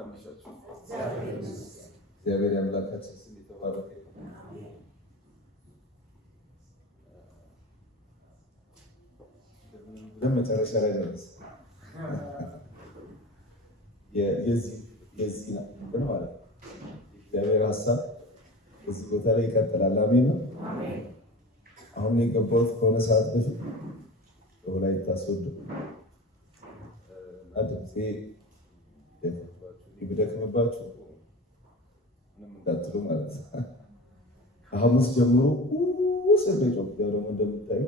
አመሻችሁ። እግዚአብሔር አምላካችን ስም የተባረከ ይሁን። ለመጨረሻ ላይ ደረስ የዚህ ነው ማለት እግዚአብሔር ሀሳብ እዚህ ቦታ ላይ ይቀጥላል። አሜን ነው። አሁን የገባሁት ከሆነ ሰዓት በፊት በወላይታ ሶዶ አድርጌ ይብደክምባችሁ ምንም እንዳትሉ ማለት ነው። ከሐሙስ ጀምሮ ወሰደ ኢትዮጵያ ደግሞ እንደምታዩ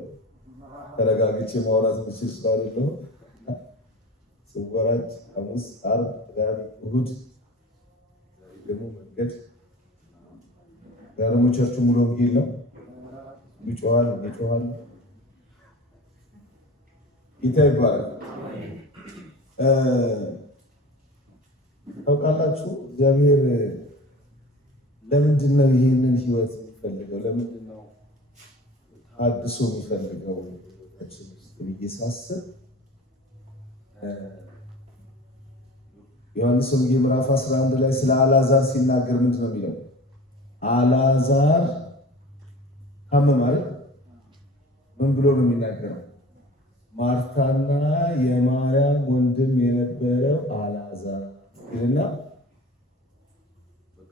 ተረጋግቼ ማውራት ምችል ስላልለው ስወራጅ ሐሙስ፣ ዓርብ፣ ቅዳሜ፣ እሑድ ደግሞ መንገድ ደግሞ ቸርቹ ሙሉ ወንጌል ነው። ይጮሃል። ጌታ ይባላል። ታውቃላችሁ እግዚአብሔር ለምንድን ነው ይሄንን ህይወት የሚፈልገው? ለምንድን ነው አድሶ የሚፈልገው? ብዬ ሳስብ ዮሐንስ ወንጌል ምዕራፍ 11 ላይ ስለ አልዓዛር ሲናገር ምንድን ነው የሚለው? አልዓዛር ታመመ አይደል? ምን ብሎ ነው የሚናገረው? ማርታና የማርያም ወንድም የነበረው አልዓዛር ይልና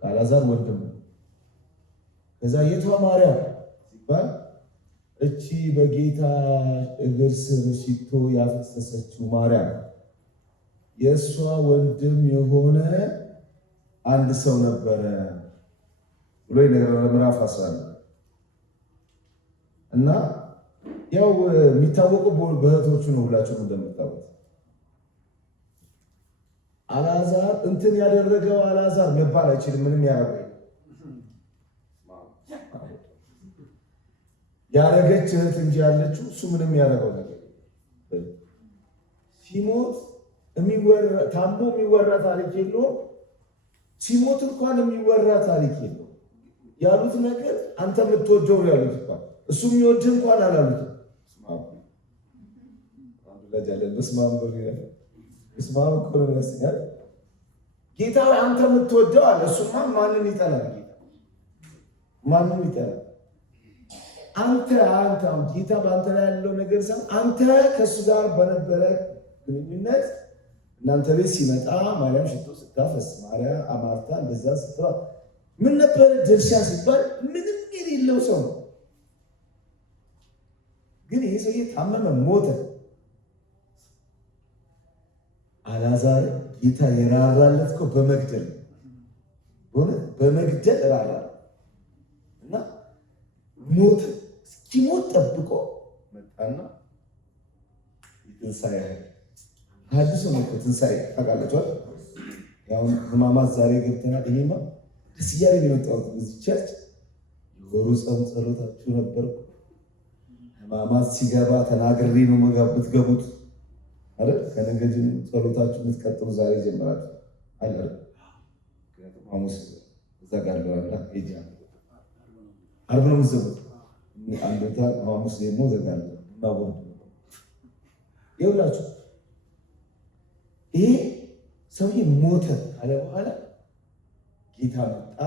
አልዓዛር ወንድም ነው። ከዛ የቷ ማርያም ሲባል እቺ በጌታ እግር ስር ሽቶ ያፈሰሰችው ማርያም የእሷ ወንድም የሆነ አንድ ሰው ነበረ ብሎ ይነግረናል። ምዕራፍ 11 እና ያው የሚታወቀው በእህቶቹ ነው። ሁላችሁም እንደምታውቁት አልዓዛር እንትን ያደረገው አልዓዛር መባል አይችልም። ምንም ያደረገች እህት እንጂ ያለችው እሱ ምንም ያደረገው ነገር ሲሞት ታምቦ የሚወራ ታሪክ የለውም። ሲሞት እንኳን የሚወራ ታሪክ የለውም። ያሉት ነገር አንተ የምትወደው ያሉት እንኳን እሱ የሚወድህ እንኳን አላሉትም። ጌታ አንተ የምትወደው አለ። እሱማ ማንን ይጠላል? ማንን ይጠላል? አንተ ጌታ በአንተ ላይ ያለው ነገር ሰም አንተ ከእሱ ጋር በነበረ ግንኙነት እናንተ ቤት ሲመጣ ማርያም ሽቶ ስታፈስ ማርታ እንደዛ ስትራ ምን ነበረ ድርሻ ሲባል ምንም የሌለው ሰው ነው። ግን ይሄ ሰውዬ ታመመ፣ ሞተ። አልዓዛር ጌታ የራራለት እኮ በመግደል ራራ እና ሞተ። እስኪሞት ጠብቆ መጣና ትንሣኤ አዲስ ነው። ትንሣኤ ታውቃላችሁ። ያው ሕማማት ዛሬ ገብተናል። ይሄማ ደስ እያለኝ የመጣሁት እዚህ ቸርች የወሩ ጾም ጸሎታችሁ ነበርኩ። ሕማማት ሲገባ ተናግሬ ነው የምትገቡት አይደል? ከነገ ጸሎታችሁ የምትቀጥሉ ዛሬ ጀምራችሁ አይደል? ሐሙስ እዛ ጋር ለዋላ ሄጃ ዓርብ ነው የምትዘቡት። አንደታ ሐሙስ ደግሞ ዘጋለ ማቦር ይውላችሁ። ይሄ ሰውዬ ሞተ አለ። በኋላ ጌታ መጣ።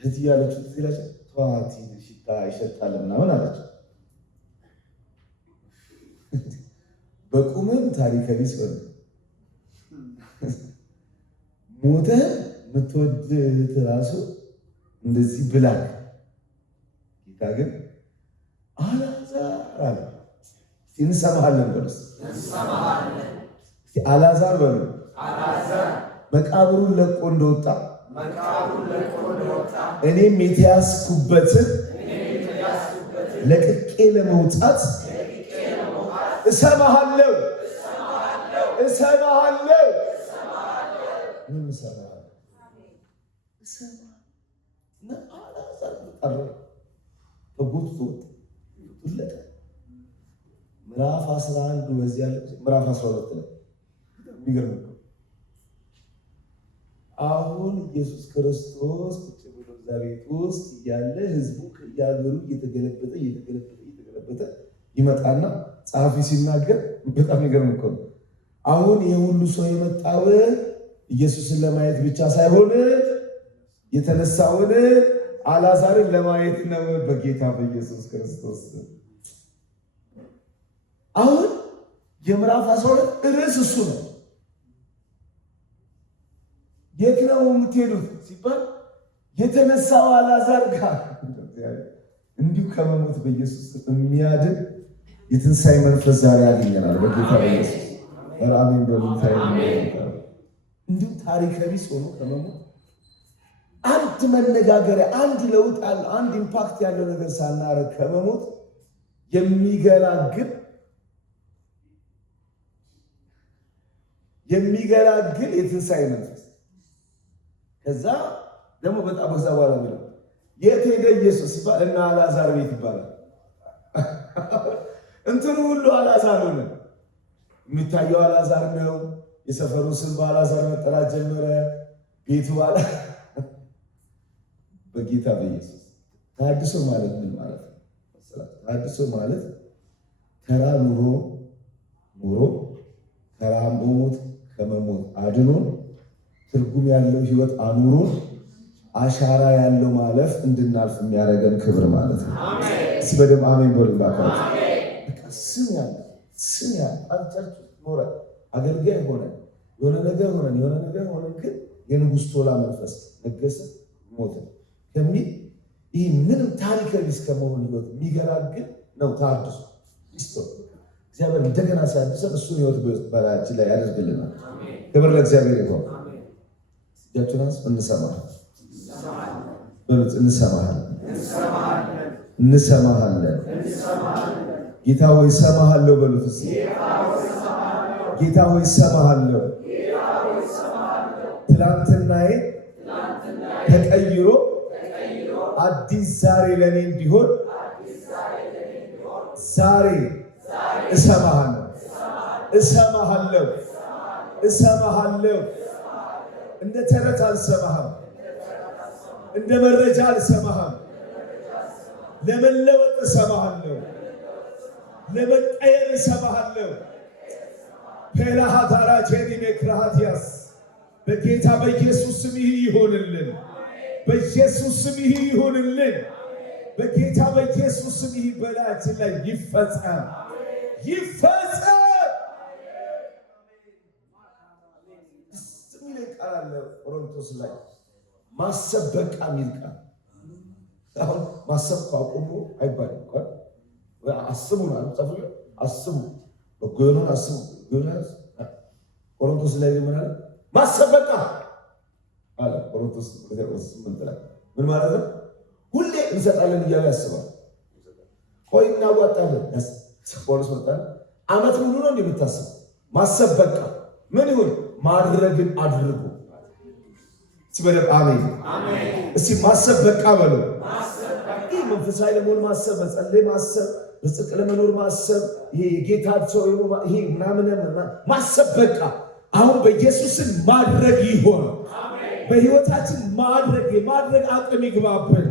እህት ያለችው ትላች ተዋቲ ሽታ ይሸጣል ምናምን አለች። በቁምም ታሪከ ቢስ ሞተ የምትወድ ራሱ እንደዚህ ብላ ጌታ ግን አልዓዛር አለ። እንሰማሃለን በሉስ አልዓዛር በሉ። መቃብሩን ለቆ እንደወጣ እኔም የተያዝኩበትን ለቅቄ ለመውጣት እሰማሃለሁ። ምዕራፍ 11 በዚህ ያለ ምዕራፍ 12 ነው። የሚገርም ነው። አሁን ኢየሱስ ክርስቶስ ቁጭ ብሎ እግዚአብሔር ውስጥ እያለ ህዝቡ ከያገሩ እየተገለበጠ ይመጣና ጸሐፊ ሲናገር በጣም የሚገርም እኮ ነው። አሁን የሁሉ ሰው የመጣው ኢየሱስን ለማየት ብቻ ሳይሆን የተነሳውን አልዓዛርን ለማየት ነው በጌታ በኢየሱስ ክርስቶስ። አሁን የምዕራፍ 12 ርዕስ እሱ ነው። የት ነው የምትሄዱት ሲባል የተነሳው አልዓዛር ጋር። እንዲሁ ከመሞት በኢየሱስ የሚያድን የትንሣኤ መንፈስ ዛሬ ያገኘናል በጌታ በኢየሱስ አሜን። በሉታይ እንዲሁ ታሪክ ቢስ ሆኖ ከመሞት አንድ መነጋገሪያ፣ አንድ ለውጥ ያለው፣ አንድ ኢምፓክት ያለው ነገር ሳናረግ ከመሞት የሚገላግል የትንሣኤ መንፈስ። ከዛ ደግሞ በጣም በዛ በኋላ የሚለው የት ሄደ ኢየሱስ ሲባል እና አልዓዛር ቤት ይባላል። እንትኑ ሁሉ አልዓዛር ሆነ። የሚታየው አልዓዛር ነው። የሰፈሩ ስም በአልዓዛር መጠራት ጀመረ። ቤቱ በጌታ በኢየሱስ ተሐድሶ ማለት ምን ማለት ነው? ተሐድሶ ማለት ተራ ኑሮ ተራ ሞት ከመሞት አድኖን ትርጉም ያለው ህይወት አኑሮን አሻራ ያለው ማለፍ እንድናልፍ የሚያደርገን ክብር ማለት ነው። እስቲ በደም አሜን በሉ ባካችሁ። ስም ያለ አንቻች ኖረ አገልጋይ ሆነ የሆነ ነገር ሆነ ግን የንጉሥ ቶላ መንፈስ ነገሰ ሞተ ከሚል ይህ ምንም ታሪክ ቢስ ከመሆን ህይወት የሚገላግል ነው ተሐድሶ። እግዚአብሔር እንደገና ሲያድሰን እሱን ህይወት በላያችን ላይ ያደርግልናል። ክብር ለእግዚአብሔር ይሁን። እጃችሁን እንሰማሃለን። ጌታ ሆይ እሰማሃለሁ በሉት እስኪ። ጌታ ሆይ እሰማሃለሁ። ትላንትናዬ ተቀይሮ አዲስ ዛሬ ለኔ እንዲሆን ዛሬ እሰማሃለሁ። እንደ ተረት አልሰማህም፣ እንደ መረጃ አልሰማህም። ለመለወጥ እሰማሃለሁ፣ ለመቀየር እሰማሃለሁ። ፔላሃታራ ጄኒ ሜክራሃቲያስ በጌታ በኢየሱስ ስም ይህ ይሆንልን። በኢየሱስ ስም ይህ ይሆንልን። በጌታ በኢየሱስ ስም ይህ በላያችን ላይ ይፈጸም። የሚል ቃል አለ ቆሮንቶስ ላይ ማሰብ በቃ የሚል ቃል። አሁን ማሰብ ካቆሙ አይባልም። አስቡ ነው አስቡ፣ በጎ የሆነውን አስቡ። ቆሮንቶስ ላይ ምን አለ? ማሰብ በቃ አለ። ቆሮንቶስ ምን ማለት ነው? ሁሌ እንሰጣለን እያለ ያስባል። ቆይ እናዋጣለን። ጳውሎስ መጣ። ዓመት ሙሉ ነው እንደምታስብ ማሰብ በቃ ምን ይሁን? ማድረግን አድርጉ። ሲበደብ አሜን። እስቲ ማሰብ በቃ በሉ። ይህ መንፈሳዊ ለመሆን ማሰብ፣ መጸለይ ማሰብ፣ በጽድቅ ለመኖር ማሰብ፣ ይሄ የጌታ ሰው ይሄ ምናምን ማሰብ በቃ አሁን በኢየሱስን ማድረግ ይሆን። በህይወታችን የማድረግ አቅም ይግባብን።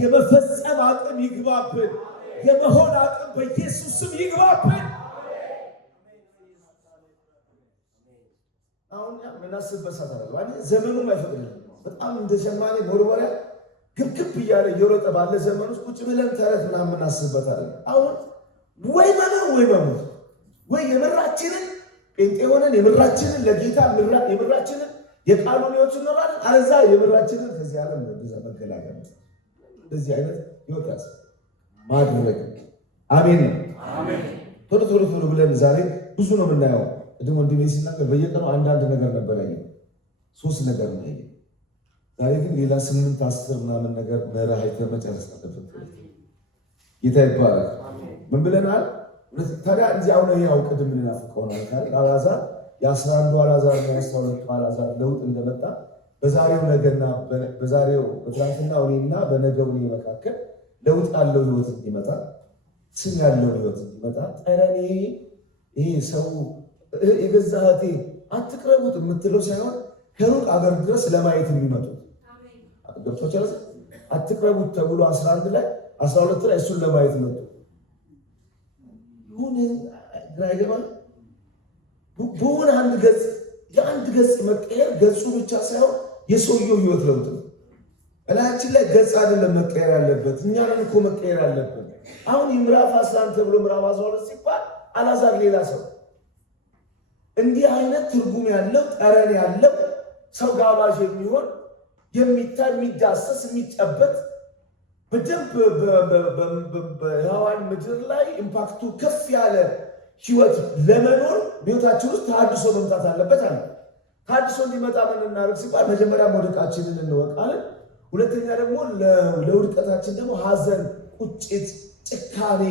የመፈጸም አቅም ይግባብን። የመሆን አቅም በኢየሱስ ስም ይግባብን። አሁን ምናስብበት ሰዓት አለ። ዘመኑም አይፈቅድልንም። በጣም እንደ ሸማኔ ሞርወሪያ ግብግብ እያለ እየሮጠ ባለ ዘመን ውስጥ ቁጭ ብለን ተረት ምናምን የምናስብበት አለ። አሁን ወይ መኖር ወይ መሞት፣ ወይ የምራችንን ጴንጤ ሆነን የምራችንን ለጌታ የምራችንን የቃሉን ህይወት እንኖራለን፣ አለዛ የምራችንን ከዚህ ዓለም በዛ መገላገል። እንደዚህ አይነት ህይወት ያስ ማድረግ አሜን ነው። ቶሎ ብለን ዛሬ ብዙ ነው የምናየው። ቅድም ወንድሜ ሲናገር በየቀኑ አንዳንድ ነገር ነበር ያየው፣ 3 ነገር ነው ያየው። ዛሬ ግን ሌላ 8 10 ምናምን ነገር መራሃይ ተመጨረስ አለበት። ጌታ ይባላል። ምን ብለናል? ታዲያ እዚህ አሁን ያው ቅድም ልናፍቀውናል ካል አልዓዛር የ11 አልዓዛር እና የ12 አልዓዛር ለውጥ እንደመጣ በዛሬው ነገና በዛሬው በትናንትናው እኔና በነገው እኔ መካከል ለውጥ ያለው ህይወት እንዲመጣ፣ ስም ያለው ህይወት እንዲመጣ፣ ጠረኔ ይሄ ሰው የገዛ እህቴ አትቅረቡት የምትለው ሳይሆን ከሩቅ አገር ድረስ ለማየት የሚመጡት ገብቶቻል። አትቅረቡት ተብሎ 11 ላይ 12 ላይ እሱን ለማየት መጡ። ይሁን ግራ ይገባል። በሆነ አንድ ገጽ የአንድ ገጽ መቀየር ገጹ ብቻ ሳይሆን የሰውየው ህይወት ለውጥ ነው። እላችን ላይ ገጽ አይደለም መቀየር ያለበት፣ እኛን እኮ መቀየር ያለበት። አሁን ምዕራፍ 11 ተብሎ ምዕራፍ 12 ሲባል አልዓዛር ሌላ ሰው፣ እንዲህ አይነት ትርጉም ያለው ጠረን ያለው ሰው ጋባዥ የሚሆን የሚታይ የሚዳሰስ የሚጨበጥ በደንብ በሕያዋን ምድር ላይ ኢምፓክቱ ከፍ ያለ ህይወት ለመኖር በህይወታችን ውስጥ ተሐድሶ መምጣት አለበት አለ። ተሐድሶ እንዲመጣ ምን እናደርግ ሲባል መጀመሪያ መውደቃችንን እንወቃለን። ሁለተኛ ደግሞ ለውድቀታችን ደግሞ ሐዘን፣ ቁጭት፣ ጭካኔ፣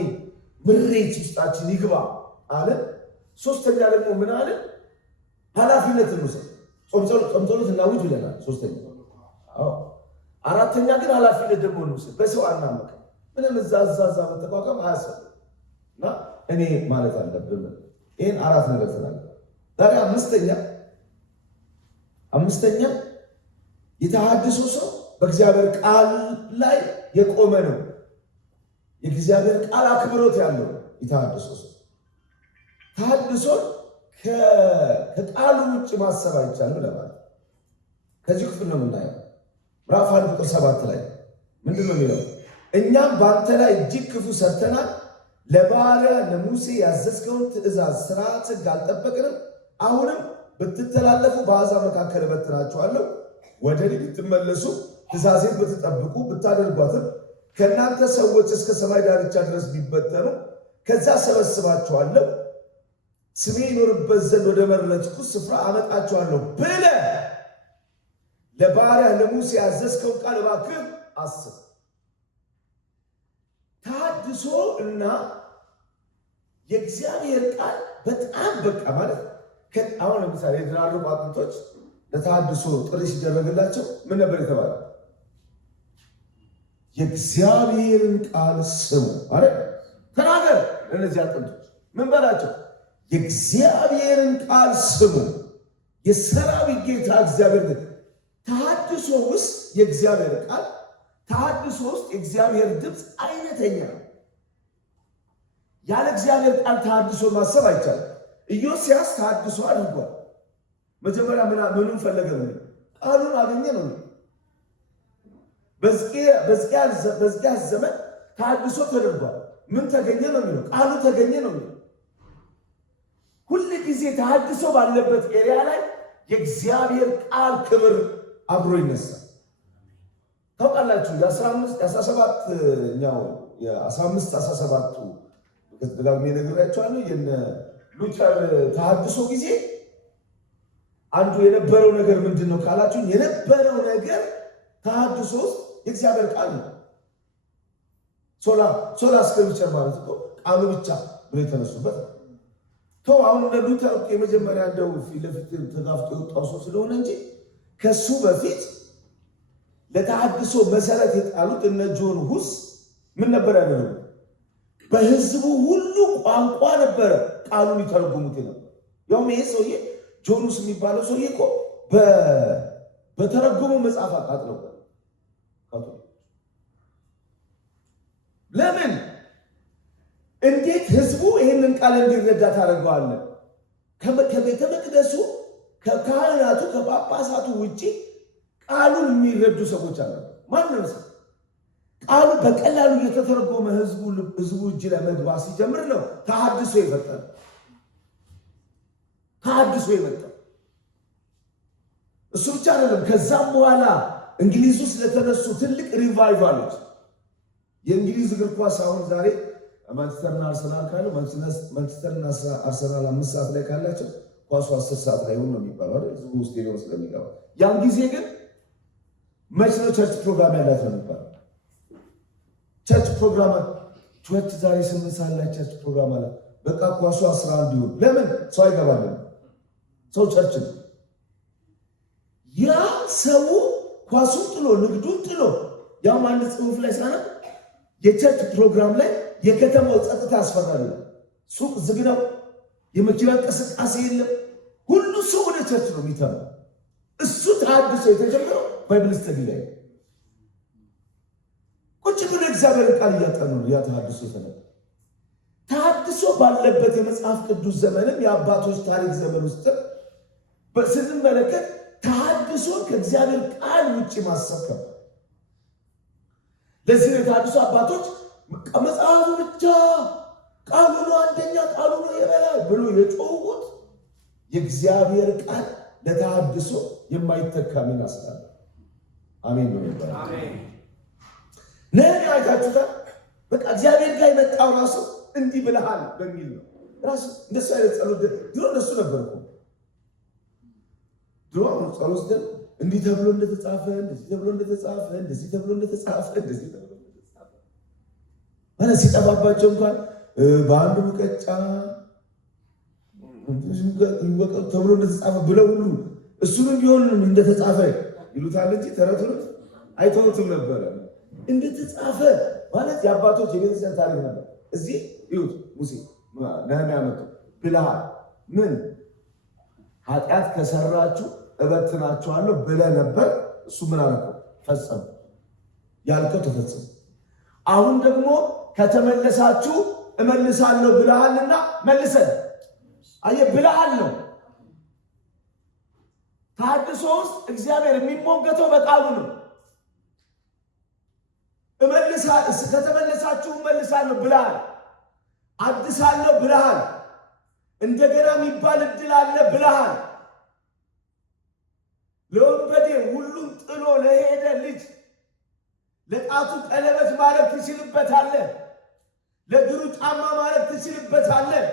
ምሬት ውስጣችን ይግባ አለ። ሶስተኛ ደግሞ ምን አለ? ኃላፊነት እንውሰድ። ጾም ጸሎት እናውጅ ብለናል። ሶስተኛ አራተኛ ግን ኃላፊነት ደግሞ እንውሰድ። በሰው አናመቅ። ምንም እዛ መጠቋቋም አያስፈልግም እና እኔ ማለት አለብን። ይህን አራት ነገር ተናገረ። ዛሬ አምስተኛ የተሐድሶ ሰው በእግዚአብሔር ቃል ላይ የቆመ ነው። የእግዚአብሔር ቃል አክብሮት ያለው የተሐድሶ ሰው። ተሐድሶን ከቃሉ ውጭ ማሰብ አይቻልም ለማለት ከዚህ ክፍል ነው የምናየው። ምዕራፍ 1 ቁጥር 7 ላይ ምንድን ነው የሚለው? እኛም በአንተ ላይ እጅግ ክፉ ሰርተናል፣ ለባሪያ ለሙሴ ያዘዝከውን ትእዛዝ፣ ሥርዓት፣ ሕግ አልጠበቅንም። አሁንም ብትተላለፉ በአሕዛብ መካከል እበትናችኋለሁ። ወደ እኔ ብትመለሱ ትእዛዜን ብትጠብቁ ብታደርጓትም ከእናንተ ሰዎች እስከ ሰማይ ዳርቻ ድረስ ቢበተኑ ከዛ ሰበስባችኋለሁ፣ ስሜ ይኖርበት ዘንድ ወደ መረጥኩት ስፍራ አመጣችኋለሁ ብለህ ለባሪያ ለሙሴ ያዘዝከውን ቃል እባክህ አስብ። ተሐድሶ እና የእግዚአብሔር ቃል በጣም በቃ ማለት አሁን ለምሳሌ የድራሩ አጥንቶች ለተሐድሶ ጥሪ ሲደረግላቸው ምን ነበር የተባለ? የእግዚአብሔርን ቃል ስሙ ማለት ተናገር። ለእነዚህ አጥንቶች ምን በላቸው? የእግዚአብሔርን ቃል ስሙ። የሰራዊት ጌታ እግዚአብሔር ተሐድሶ ውስጥ የእግዚአብሔር ቃል፣ ተሐድሶ ውስጥ የእግዚአብሔር ድምፅ አይነተኛ ነው። ያለ እግዚአብሔር ቃል ተሐድሶ ማሰብ አይቻልም። ኢዮስያስ ተሐድሶ አድርጓል። መጀመሪያ ምኑን ፈለገ ነው? ቃሉን አገኘ ነው። በሕዝቅያስ ዘመን ተሐድሶ ተደርጓል። ምን ተገኘ ነው የሚለው? ቃሉ ተገኘ ነው የሚለው። ሁል ጊዜ ተሐድሶ ባለበት ኤሪያ ላይ የእግዚአብሔር ቃል ክብር አብሮ ይነሳል። ታውቃላችሁ የ15-17ቱ ደጋግሜ ነግሬያችኋለሁ። የነ ሉተር ተሐድሶ ጊዜ አንዱ የነበረው ነገር ምንድን ነው ካላችሁ፣ የነበረው ነገር ተሐድሶ ውስጥ የእግዚአብሔር ቃል ነው። ሶላ ስክሪፕቸር ማለት እኮ ቃሉ ብቻ ብሎ የተነሱበት ነው። አሁን እንደ ሉተር የመጀመሪያ እንደው ፊት ለፊት ተጋፍጦ የወጣው ሰው ስለሆነ እንጂ ከሱ በፊት ለተሐድሶ መሰረት የጣሉት እነ ጆን ሁስ ምን ነበር ያደረጉት? በህዝቡ ሁሉ ቋንቋ ነበረ ቃሉን ይተረጉሙት ነበር። ያውም ይሄ ሰውዬ ጆን ሁስ የሚባለው ሰውዬ እኮ በተረጎመው መጽሐፍ አቃጥለው ለምን? እንዴት ህዝቡ ይህንን ቃል እንዲረዳ ታደርገዋለህ? ከቤተ መቅደሱ ከካህናቱ ከጳጳሳቱ ውጭ ቃሉን የሚረዱ ሰዎች አሉ። ማንም ሰው ቃሉ በቀላሉ እየተተረጎመ ህዝቡ እጅ ላይ መግባት ሲጀምር ነው ተሐድሶ የፈጠረ ተሐድሶ የመጣው። እሱ ብቻ አይደለም። ከዛም በኋላ እንግሊዝ ውስጥ ለተነሱ ትልቅ ሪቫይቫሎች የእንግሊዝ እግር ኳስ አሁን ዛሬ ማንቸስተርና አርሰናል ካለው ማንቸስተርና አርሰናል 5 ሰዓት ላይ ካላቸው ኳሱ 10 ሰዓት ላይ ነው የሚባለው አይደል? ህዝቡ ስቴዲየም ስለሚገባ። ያን ጊዜ ግን መች ነው ቸርች ፕሮግራም ያላት ነው የሚባለው። ቸርች ፕሮግራም ቸርች ዛሬ 8 ሰዓት ላይ ቸርች ፕሮግራም አለ። በቃ ኳሱ 11 ይሁን። ለምን ሰው አይገባም? ሰው ቸርች ነው። ያ ሰው ኳሱን ጥሎ ንግዱን ጥሎ ያም አንድ ጽሑፍ ላይ ሳነብ የቸርች ፕሮግራም ላይ የከተማው ጸጥታ ያስፈራል። ሱቅ ዝግ ነው። የመኪና እንቅስቃሴ የለም። ሁሉ ሰው ወደ ቸርች ነው የሚተማው። እሱ ተሐድሶ የተጀመረው ባይብል ስተዲ ላይ ቁጭ ብሎ እግዚአብሔር ቃል እያጠኑ ነው። ያ ተሐድሶ የተነሳ ተሐድሶ ባለበት የመጽሐፍ ቅዱስ ዘመንም የአባቶች ታሪክ ዘመን ውስጥ ስንመለከት ተሐድሶን ከእግዚአብሔር ቃል ውጭ ማሰብ ከባድ። ለዚህ ነው የተሐድሶ አባቶች መጽሐፉ ብቻ ቃሉ ነው አንደኛ፣ ቃሉ ነው የበላይ ብሎ የጮሁት የእግዚአብሔር ቃል ለተሐድሶ የማይተካ ሚና ስላለ። አሜን ነው ይባላል። አሜን። ነህምያ አይታችሁታል። በቃ እግዚአብሔር ጋር የመጣው ራሱ እንዲህ ብለሃል በሚል ነው። ራሱ እንደሱ አይነት ጸሎት ድሮ እንደሱ ነበር እኮ። ድሮ ጸሎት ግን እንዲህ ተብሎ እንደተጻፈ፣ እንደዚህ ተብሎ እንደተጻፈ፣ እንደዚህ ተብሎ እንደተጻፈ፣ እንደዚህ ተብሎ እንደተጻፈ ማለት ሲጠፋባቸው እንኳን በአንድ ሙቀጫ ይወቀው ተብሎ እንደተጻፈ ብለው ሁሉ እሱንም ቢሆን እንደተጻፈ ይሉታል እንጂ ተረቱን አይተውትም ነበረ። እንደተጻፈ ማለት የአባቶች የቤተክርስቲያን ታሪክ ነበር። እዚህ ይሁት ሙሴ ነህምያ መጥቶ ብለሃል፣ ምን ኃጢአት ከሰራችሁ እበትናችኋለሁ ብለህ ነበር። እሱ ምን አልከው? ፈጸም ያልከው ተፈጸመ። አሁን ደግሞ ከተመለሳችሁ እመልሳለሁ ብለሃልና መልሰን። አየህ ብለሃል ነው። ተሐድሶ ውስጥ እግዚአብሔር የሚሞገተው በቃሉ ነው። ከተመለሳችሁ እመልሳለሁ ብለሃል፣ አድሳለሁ ብለሃል፣ እንደገና የሚባል እድል አለ ብለሃል። ለወንበዴ ሁሉም ጥሎ ለሄደ ልጅ ለጣቱ ቀለበት ማድረግ ትችልበታለህ፣ ለእግሩ ጫማ ማድረግ ትችልበታለህ።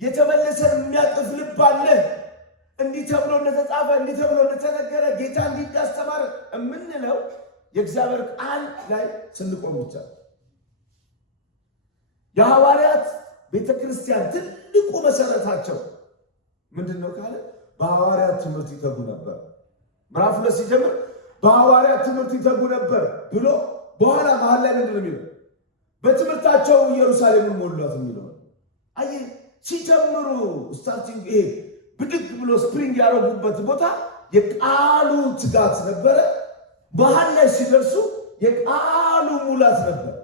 የተመለሰን የሚያቅፍ ልብ አለ። እንዲህ ተብሎ እንደተጻፈ፣ እንዲህ ተብሎ እንደተነገረ፣ ጌታ እንዲህ እንዳስተማረ የምንለው የእግዚአብሔር ቃል ላይ ስንቆም ብቻ። የሐዋርያት ቤተክርስቲያን ትልቁ መሰረታቸው ምንድን ነው ካለ በሐዋርያት ትምህርት ይተጉ ነበር። ምዕራፍ 2 ሲጀምር በሐዋርያት ትምህርት ይተጉ ነበር ብሎ በኋላ መሀል ላይ ምንድን ነው የሚለው? በትምህርታቸው ኢየሩሳሌምን ሞሏት የሚለው። አየህ ሲጀምሩ ስታርቲንግ ይሄ ብድግ ብሎ ስፕሪንግ ያደረጉበት ቦታ የቃሉ ትጋት ነበረ። መሀል ላይ ሲደርሱ የቃሉ ሙላት ነበር።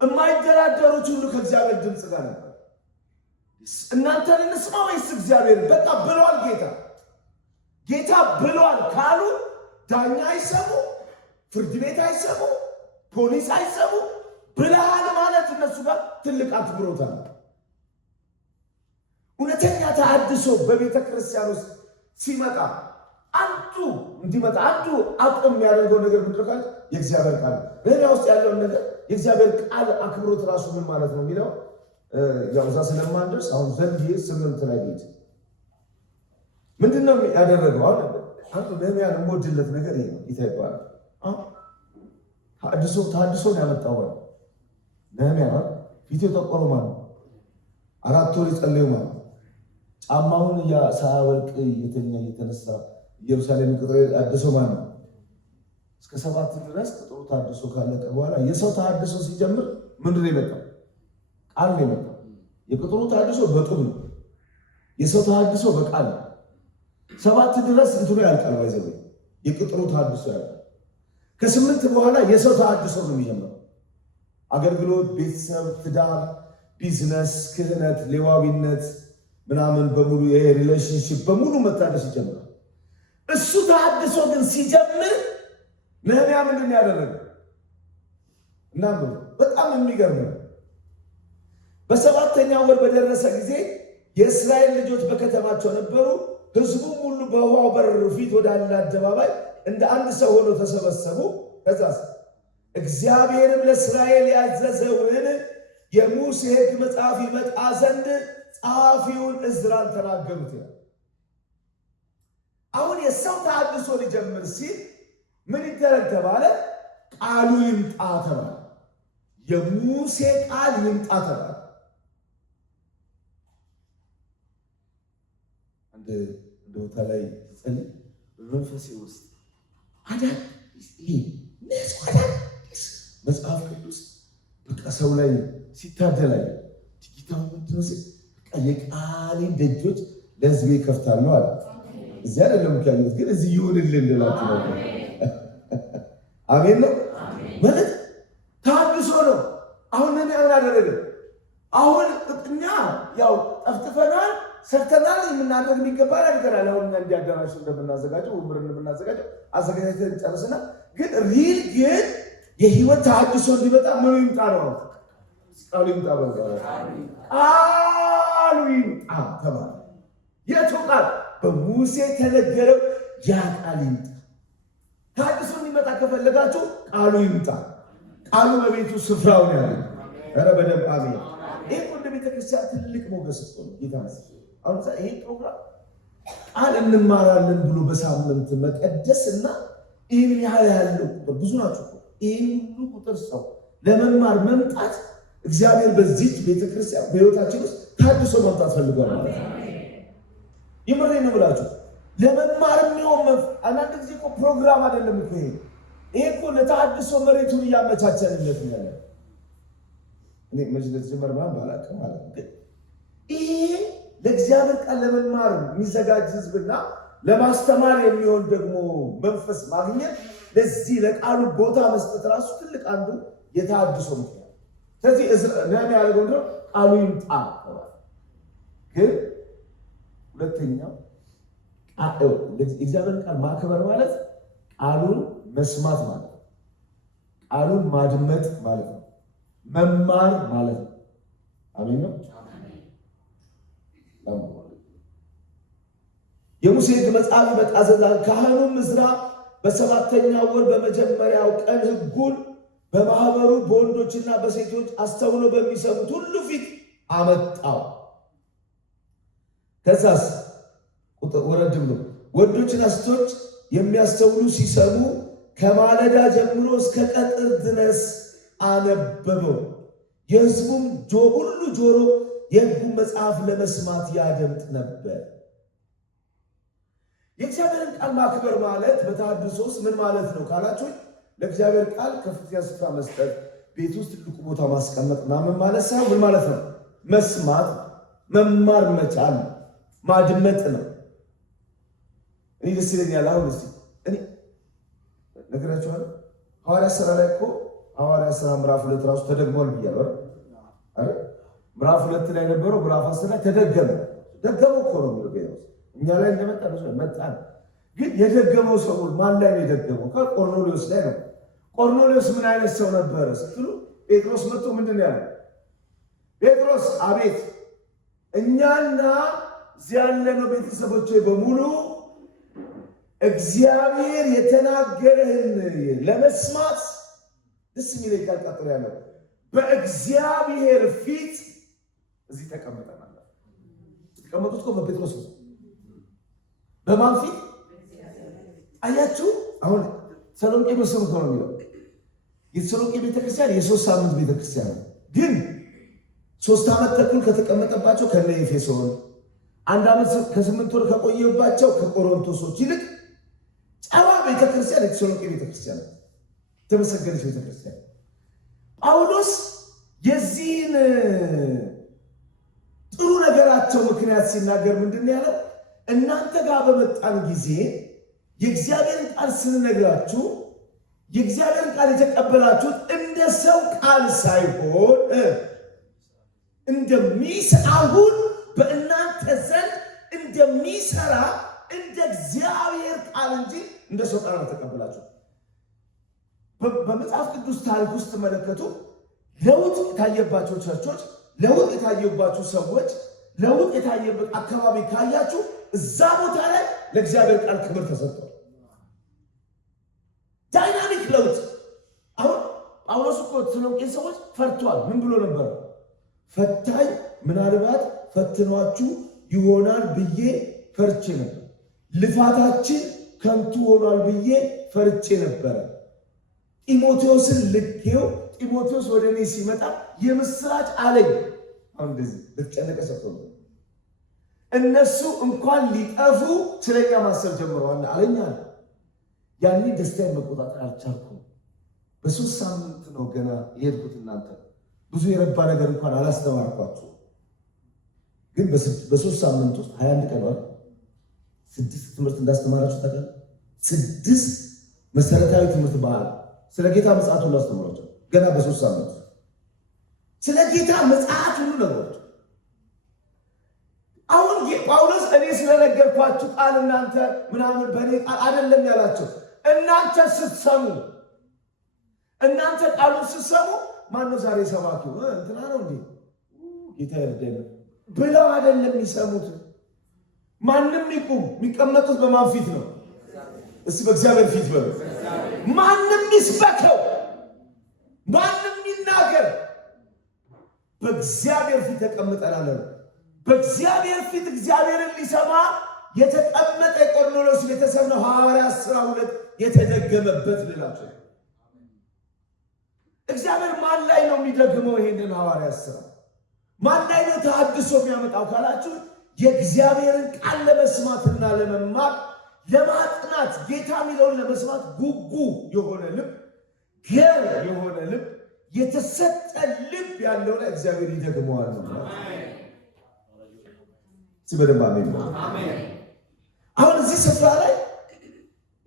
የማይደራደሩት ሁሉ ከእግዚአብሔር ድምፅ ጋር ነበር። እናንተን እንስማ ወይስ እግዚአብሔር? በቃ ብሏል ጌታ። ጌታ ብሏል ካሉ ዳኛ አይሰሙ፣ ፍርድ ቤት አይሰሙ፣ ፖሊስ አይሰሙ። ብለሃል ማለት እነሱ ጋር ትልቅ አክብሮት አለ። እውነተኛ ተሐድሶ በቤተ ክርስቲያን ውስጥ ሲመጣ አንዱ እንዲመጣ አንዱ አቅም የሚያደርገው ነገር ምንድን ነው? የእግዚአብሔር ቃል በእኛ ውስጥ ያለውን ነገር የእግዚአብሔር ቃል አክብሮት ራሱ ምን ማለት ነው የሚለው ያው እዛ ስለማንደርስ አሁን ዘንድ 8 ላይ ጌት ምንድን ነው ያደረገው? አሁን አንዱ ነህምያን የምወድለት ነገር ይሄ ነው። ጌታ ይባላል። ተሐድሶን ያመጣው ነህምያ ፊቱ የጠቆረው ማለት ነው። 4 ወር የጸለየው ማለት ነው። ጫማውን ሳያወልቅ እየተነሳ ኢየሩሳሌም ቅጥር አድሶ ማለት ነው። እስከ 7 ድረስ ቅጥሩ ታድሶ ካለቀ በኋላ የሰው ተሐድሶ ሲጀምር ምንድን ነው የመጣው? ቃል ነው የመጣው። የቅጥሩ ተሐድሶ በጡብ ነው። የሰው ተሐድሶ በቃል ነው። 7 ድረስ እንትኑ ያልቃል። ባይዘው የቅጥሩ ተሐድሶ ያልቃል። ከ8 በኋላ የሰው ተሐድሶ ነው የሚጀምረው። አገልግሎት፣ ቤተሰብ፣ ትዳር፣ ቢዝነስ፣ ክህነት፣ ሌዋዊነት ምናምን በሙሉ የሪሌሽንሺፕ በሙሉ መታደስ ይጀምራል። እሱ ተሐድሶ ግን ሲጀምር ነህምያ ምንድን ነው ያደረገው? እና በጣም የሚገርም ነው። በ7ኛው ወር በደረሰ ጊዜ የእስራኤል ልጆች በከተማቸው ነበሩ። ሕዝቡም ሁሉ በውሃው በር ፊት ወዳለ አደባባይ እንደ አንድ ሰው ሆኖ ተሰበሰቡ። ከዛስ እግዚአብሔርም ለእስራኤል ያዘዘውን የሙሴ ሕግ መጽሐፍ ይመጣ ዘንድ ጸሐፊውን ዕዝራን ተናገሩት ይላል። አሁን የሰው ተሐድሶ ሊጀምር ሲል ምን ይደረግ ተባለ? ቃሉ ይምጣ ተባለ። የሙሴ ቃል ይምጣ ተባለ። አንድ ቦታ ላይ ጸልይ በመንፈሴ ውስጥ መጽሐፍ ቅዱስ በቃ ሰው ላይ ሲታደላል ጌታው ምንድነው የቃሌን ደጆች ለሕዝቤ ይከፍታሉ አለ። እዚህ አይደለም ካዩት ግን እዚህ ይሁንልን ልላችሁ ነው። አሜን ነው ማለት ተሐድሶ ነው። አሁን ምን ያደረገ? አሁን እኛ ያው ጠፍጥፈናል፣ ሰርተናል። የምናደርግ የሚገባ ያደርገናል። አሁን እንዲያደራሽ እንደምናዘጋጀው ወንበር እንደምናዘጋጀው አዘጋጅተን ጨርስና ግን ሪል ግን የህይወት ተሐድሶ እንዲመጣ ምን ይምጣ ነው? ቃሉ ይምጣ። ቃሉ ይምጣ ተባለ። የቱ ቃል? በሙሴ ተነገረው ያ ቃል ይምጣ። ተሐድሶ እንዲመጣ ከፈለጋችሁ ቃሉ ይምጣ። ቃሉ በቤቱ ስፍራውን ያለ ኧረ በደንብ አሜን። ይሄ ወደ ቤተክርስቲያን ትልቅ ሞገስ ነው። ጌታ አሁን ይሄ ፕሮግራም ቃል እንማራለን ብሎ በሳምንት መቀደስ እና ይህን ያህል ያለው ቁጥር ብዙ ናቸው። ይህን ሁሉ ቁጥር ሰው ለመማር መምጣት እግዚአብሔር በዚህ ቤተክርስቲያን በህይወታችን ውስጥ ታድሶ መምጣት ፈልጓል ማለት ነው። ይምሬ ነው ብላችሁ ለመማር የሚሆን አንዳንድ ጊዜ እኮ ፕሮግራም አይደለም እኮ ይሄ እኮ ለታድሶ መሬቱን እያመቻቸንለት ነው ያለ። እኔ መጅለስ ጀመር ማለት ባላቀም ማለት ግን ይሄ ለእግዚአብሔር ቃል ለመማር የሚዘጋጅ ህዝብና ለማስተማር የሚሆን ደግሞ መንፈስ ማግኘት ለዚህ ለቃሉ ቦታ መስጠት ራሱ ትልቅ አንዱ የታድሶ ምክንያት። ስለዚህ ነህምያ ያለው ነው ቃሉ ይምጣ። ግን ሁለተኛው እግዚአብሔር ቃል ማክበር ማለት ቃሉን መስማት ማለት ነው። ቃሉን ማድመጥ ማለት ነው። መማር ማለት ነው። አሜን ነው። የሙሴ ሕግ መጽሐፍ ይመጣ ዘንድ ካህኑም ዕዝራ በሰባተኛው ወር በመጀመሪያው ቀን ሕጉን በማህበሩ በወንዶችና በሴቶች አስተውሎ በሚሰሙት ሁሉ ፊት አመጣው። ከዛስ ወረድ ብሎ ወንዶችና ሴቶች የሚያስተውሉ ሲሰሙ ከማለዳ ጀምሮ እስከ ቀትር ድረስ አነበበው። የሕዝቡም ሁሉ ጆሮ የሕጉን መጽሐፍ ለመስማት ያደምጥ ነበር። የእግዚአብሔርን ቃል ማክበር ማለት በተሐድሶ ውስጥ ምን ማለት ነው ካላችሁ፣ ለእግዚአብሔር ቃል ከፍተኛ ስፍራ መስጠት፣ ቤት ውስጥ ትልቁ ቦታ ማስቀመጥ ምናምን ማለት ሳይሆን ምን ማለት ነው? መስማት፣ መማር መቻል፣ ማድመጥ ነው። እኔ ደስ ይለኛል። አሁን እስቲ እኔ ነግራችኋለሁ። ሐዋርያት ሥራ ላይ እኮ ሐዋርያት ሥራ ምዕራፍ 2 ራሱ ተደግሟል ብያለሁ አይደል? ምዕራፍ 2 ላይ ነበረው ምዕራፍ 10 ላይ ተደገመ። ደገመው እኮ ነው የሚለው እኛ ላይ እንደመጣ ብዙ መጣ። ግን የደገመው ሰው ማን ላይ ነው የደገመው? ከቆርኔሌዎስ ላይ ነው። ቆርኔሌዎስ ምን አይነት ሰው ነበረ ስትሉ፣ ጴጥሮስ መጥቶ ምንድን ነው ያለው? ጴጥሮስ አቤት፣ እኛና እዚያ ያለነው ቤተሰቦቼ በሙሉ እግዚአብሔር የተናገረህን ለመስማት ደስ የሚለኝ ቃል ቀጥሎ ያለው በእግዚአብሔር ፊት እዚህ ተቀምጠናል። ተቀመጡት እኮ በጴጥሮስ ነው። በማን ፊት አያችሁ? አሁን ተሰሎንቄ በስም ነው የሚለው። የተሰሎንቄ ቤተክርስቲያን የ3 ሳምንት ቤተክርስቲያን ነው። ግን 3 ዓመት ተኩል ከተቀመጠባቸው ከነ ኤፌሶን 1 ዓመት ከ8 ወር ከቆየባቸው ከቆሮንቶሶች ይልቅ ጨዋ ቤተክርስቲያን የተሰሎንቄ ቤተክርስቲያን ነው። ተመሰገነች ቤተክርስቲያን። ጳውሎስ የዚህን ጥሩ ነገራቸው ምክንያት ሲናገር ምንድን ነው ያለው? እናንተ ጋር በመጣን ጊዜ የእግዚአብሔርን ቃል ስንነግራችሁ የእግዚአብሔርን ቃል የተቀበላችሁት እንደ ሰው ቃል ሳይሆን አሁን በእናንተ ዘንድ እንደሚሰራ እንደ እግዚአብሔር ቃል እንጂ እንደ ሰው ቃል ተቀበላችሁ። በመጽሐፍ ቅዱስ ታሪክ ውስጥ ተመለከቱ። ለውጥ የታየባቸው ቸርቾች፣ ለውጥ የታየባቸው ሰዎች፣ ለውጥ የታየበት አካባቢ ካያችሁ እዛ ቦታ ላይ ለእግዚአብሔር ቃል ክብር ተሰጥቷል። ዳይናሚክ ለውጥ። አሁን ጳውሎስ እኮ ተሰሎንቄ ሰዎች ፈርቷል። ምን ብሎ ነበር? ፈታኝ ምናልባት ፈትኗችሁ ይሆናል ብዬ ፈርቼ ነበር። ልፋታችን ከንቱ ሆኗል ብዬ ፈርቼ ነበረ። ጢሞቴዎስን ልኬው ጢሞቴዎስ ወደ እኔ ሲመጣ የምስራች አለኝ። አሁን እንደዚህ በተጨነቀ ሰው እነሱ እንኳን ሊጠፉ ስለኛ ማሰብ ጀምረዋል አለኛ። ያኔ ደስታዬን መቆጣጠር አልቻልኩም። በ3 ሳምንት ነው ገና የሄድኩት። እናንተ ብዙ የረባ ነገር እንኳን አላስተማርኳችሁ። ግን በ3 ሳምንት ውስጥ 21 ቀን ወር 6 ትምህርት እንዳስተማራችሁ ታውቃለህ። 6 መሰረታዊ ትምህርት በዓል ስለ ጌታ መጽሐፍ ሁሉ አስተምሯቸው። ገና በ3 ሳምንት ስለ ጌታ መጽሐፍ ሁሉ ነገሮች። አሁን ጳውሎስ እኔ ስለነገርኳችሁ ቃል እናንተ ምናምን በእኔ ቃል አይደለም ያላቸው። እናንተ ስትሰሙ እናንተ ቃሉን ስትሰሙ ማነው ዛሬ ሰባኪው እንትና ነው እንዴ ጌታ ይርዳኝ ብለው አይደለም የሚሰሙት። ማንም ይቁም፣ የሚቀመጡት በማን ፊት ነው? እስቲ በእግዚአብሔር ፊት በሉ። ማንም ይስበከው፣ ማንም ይናገር፣ በእግዚአብሔር ፊት ተቀምጠናል። በእግዚአብሔር ፊት እግዚአብሔርን ሊሰማ የተቀመጠ ቆርኔሌዎስ ቤተሰብ ነው ሐዋርያት ሥራ 2 የተደገመበት ልላቸው። እግዚአብሔር ማን ላይ ነው የሚደግመው? ይሄንን ሐዋርያት ሥራ ማን ላይ ነው ተሐድሶ የሚያመጣው ካላችሁ፣ የእግዚአብሔርን ቃል ለመስማትና ለመማር ለማጥናት ጌታ የሚለውን ለመስማት ጉጉ የሆነ ልብ፣ ገር የሆነ ልብ፣ የተሰጠ ልብ ያለው ላይ እግዚአብሔር ይደግመዋል ነው። ሲበደም አሜን። አሁን እዚህ ስፍራ ላይ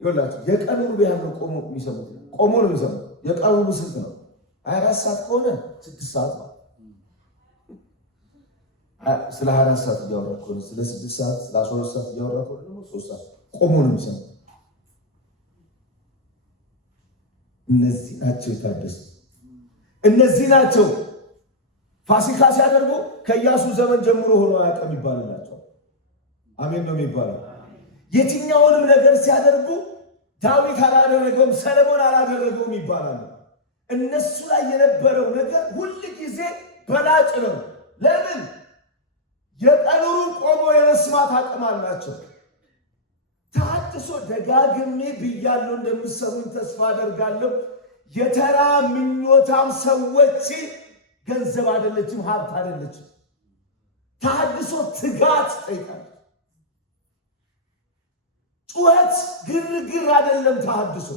ይኸውላችሁ የቀኑ ውሎ ያለው ቆሞ የሚሰሙት ቆሞ ነው የሚሰሙት። የቀኑ ውሎ ስንት ነው? 24 ሰዓት ከሆነ 6 ሰዓት ነው። ስለ 24 ሰዓት እያወራሁ ከሆነ ስለ 6 ሰዓት ስለ 12 ሰዓት እያወራሁ ከሆነ ደግሞ 3 ሰዓት ቆሞ ነው የሚሰሙት። እነዚህ ናቸው የታደሱ። እነዚህ ናቸው ፋሲካ ሲያደርጉ ከኢያሱ ዘመን ጀምሮ ሆኖ አያውቅም ይባልላቸው። አሜን ነው የሚባለው። የትኛውንም ነገር ሲያደርጉ ዳዊት አላደረገውም፣ ሰለሞን አላደረገውም ይባላል። እነሱ ላይ የነበረው ነገር ሁል ጊዜ በላጭ ነው። ለምን? የቀኑሩ ቆሞ የመስማት አቅም አላቸው። ተሐድሶ ደጋግሜ ብያለሁ፣ እንደምትሰሙኝ ተስፋ አደርጋለሁ። የተራ ምኞታም ሰዎች ገንዘብ አይደለችም፣ ሀብት አይደለችም። ተሐድሶ ትጋት ጠይቃለች። ጩኸት፣ ግርግር አይደለም። ተሐድሶ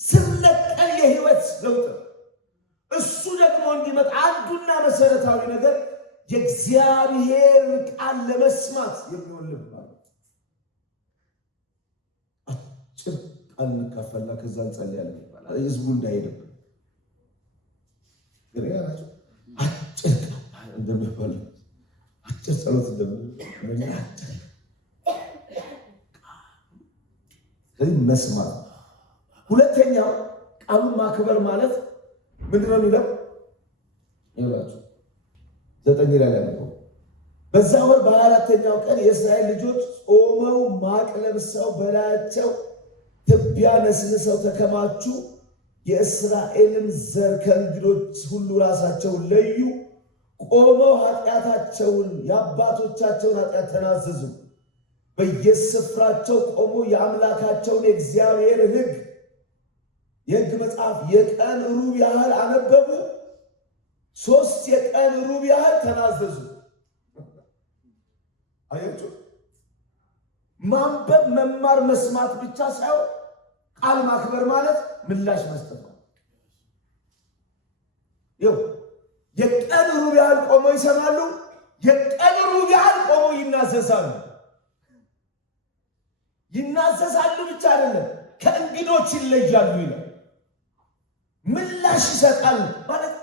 ስር ነቀል የህይወት ለውጥ። እሱ ደግሞ እንዲመጣ አንዱና መሰረታዊ ነገር የእግዚአብሔር ቃል ለመስማት የሚሆን ልብ ማለት። አጭር ቃል እንካፈልና ከዛ እንጸልያለን ይባላል። ህዝቡ እንዳይሄድብን ግን ያላችሁ አጭር ቃል እንደሚባል አጭር ጸሎት እንደሚባል መስማት። ሁለተኛው ቃሉን ማክበር ማለት ምንድን ነው የሚለው? ይላችሁ 9 ላይ ያለው በዛ ወር በ24ኛው ቀን የእስራኤል ልጆች ጾመው ማቅ ለብሰው በላያቸው ትቢያ ነስንሰው ተከማቹ። የእስራኤልን ዘር ከእንግዶች ሁሉ ራሳቸውን ለዩ። ቆመው ኃጢአታቸውን የአባቶቻቸውን ኃጢአት ተናዘዙ። በየስፍራቸው ቆሞ የአምላካቸውን የእግዚአብሔር ሕግ የሕግ መጽሐፍ የቀን ሩብ ያህል አነበቡ። 3 የቀን ሩብ ያህል ተናዘዙ። አያችሁ፣ ማንበብ መማር መስማት ብቻ ሳይሆን ቃል ማክበር ማለት ምላሽ መስጠት ነው። ይኸው የቀን ሩብ ያህል ቆመው ይሰማሉ። የቀን ሩብ ያህል ቆመው ይናዘዛሉ። ይናዘዛሉ ብቻ አይደለም፣ ከእንግዶች ይለያሉ ይላል። ምላሽ ይሰጣሉ ማለት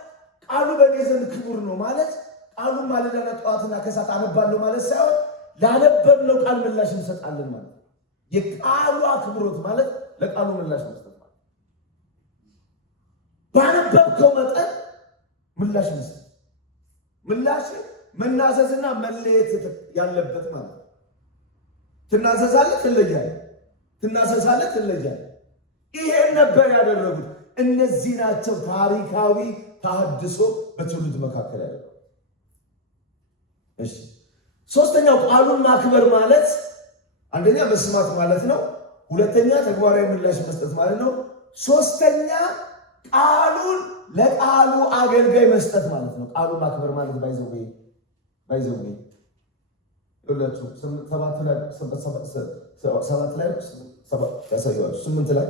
ቃሉ በእኔ ዘንድ ክቡር ነው ማለት ቃሉን ማለዳና ጠዋትና ከሰዓት አነባለሁ ማለት ሳይሆን ላነበብነው ቃል ምላሽ እንሰጣለን ማለት። የቃሉ አክብሮት ማለት ለቃሉ ምላሽ መስጠት ማለት። ባነበብከው መጠን ምላሽ መስጠት። ምላሽ መናዘዝና መለየት ያለበት ማለት ነው። ትናዘዛለህ፣ ትለያለህ። ትናዘዛለህ፣ ትለያለህ። ይሄን ነበር ያደረጉት። እነዚህ ናቸው ታሪካዊ ተሐድሶ በትውልድ መካከል ያለው። እሺ፣ ሶስተኛው ቃሉን ማክበር ማለት አንደኛ መስማት ማለት ነው። ሁለተኛ ተግባራዊ ምላሽ መስጠት ማለት ነው። ሶስተኛ ቃሉን ለቃሉ አገልጋይ መስጠት ማለት ነው። ቃሉን ማክበር ማለት ባይዘው ሁላችሁ 7 ላይ ያሳየዋል። 8 ላይ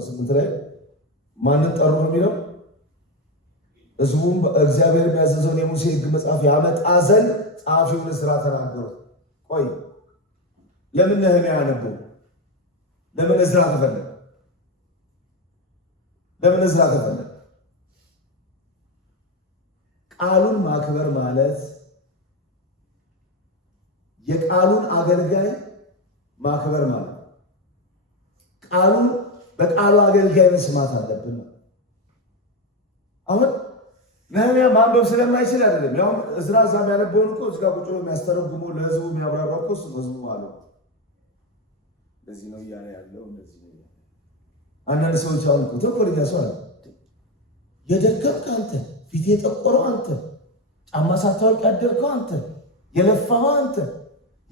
ስምንት ላይ ማንን ጠሩ ነው የሚለው? ሕዝቡም እግዚአብሔር የሚያዘዘውን የሙሴ ሕግ መጽሐፍ ያመጣ ዘንድ ጸሐፊውን ዕዝራ ተናገሩት። ቆይ ለምን ነህምያ ያነበው? ለምን ዕዝራ ተፈለገ? ለምን ዕዝራ ተፈለገ? ቃሉን ማክበር ማለት የቃሉን አገልጋይ ማክበር ማለት ቃሉን በቃሉ አገልጋይ መስማት አለብን። አሁን ነህምያ ማንበብ ስለማይችል አይደለም። ያው እዝራ እዛም ያነበውን እኮ እዚጋ ቁጭ ብሎ የሚያስተረጉመው ለህዝቡ የሚያብራራው እኮ እሱ ህዝቡ አለው። እንደዚህ ነው እያለ ያለው እንደዚህ ነው። አንዳንድ ሰዎች አሁን እኮ ተቆርኛ ሰው አለ የደከምክ አንተ፣ ፊት የጠቆረው አንተ፣ ጫማ ሳታወልቅ ያደርከው አንተ፣ የለፋኸው አንተ፣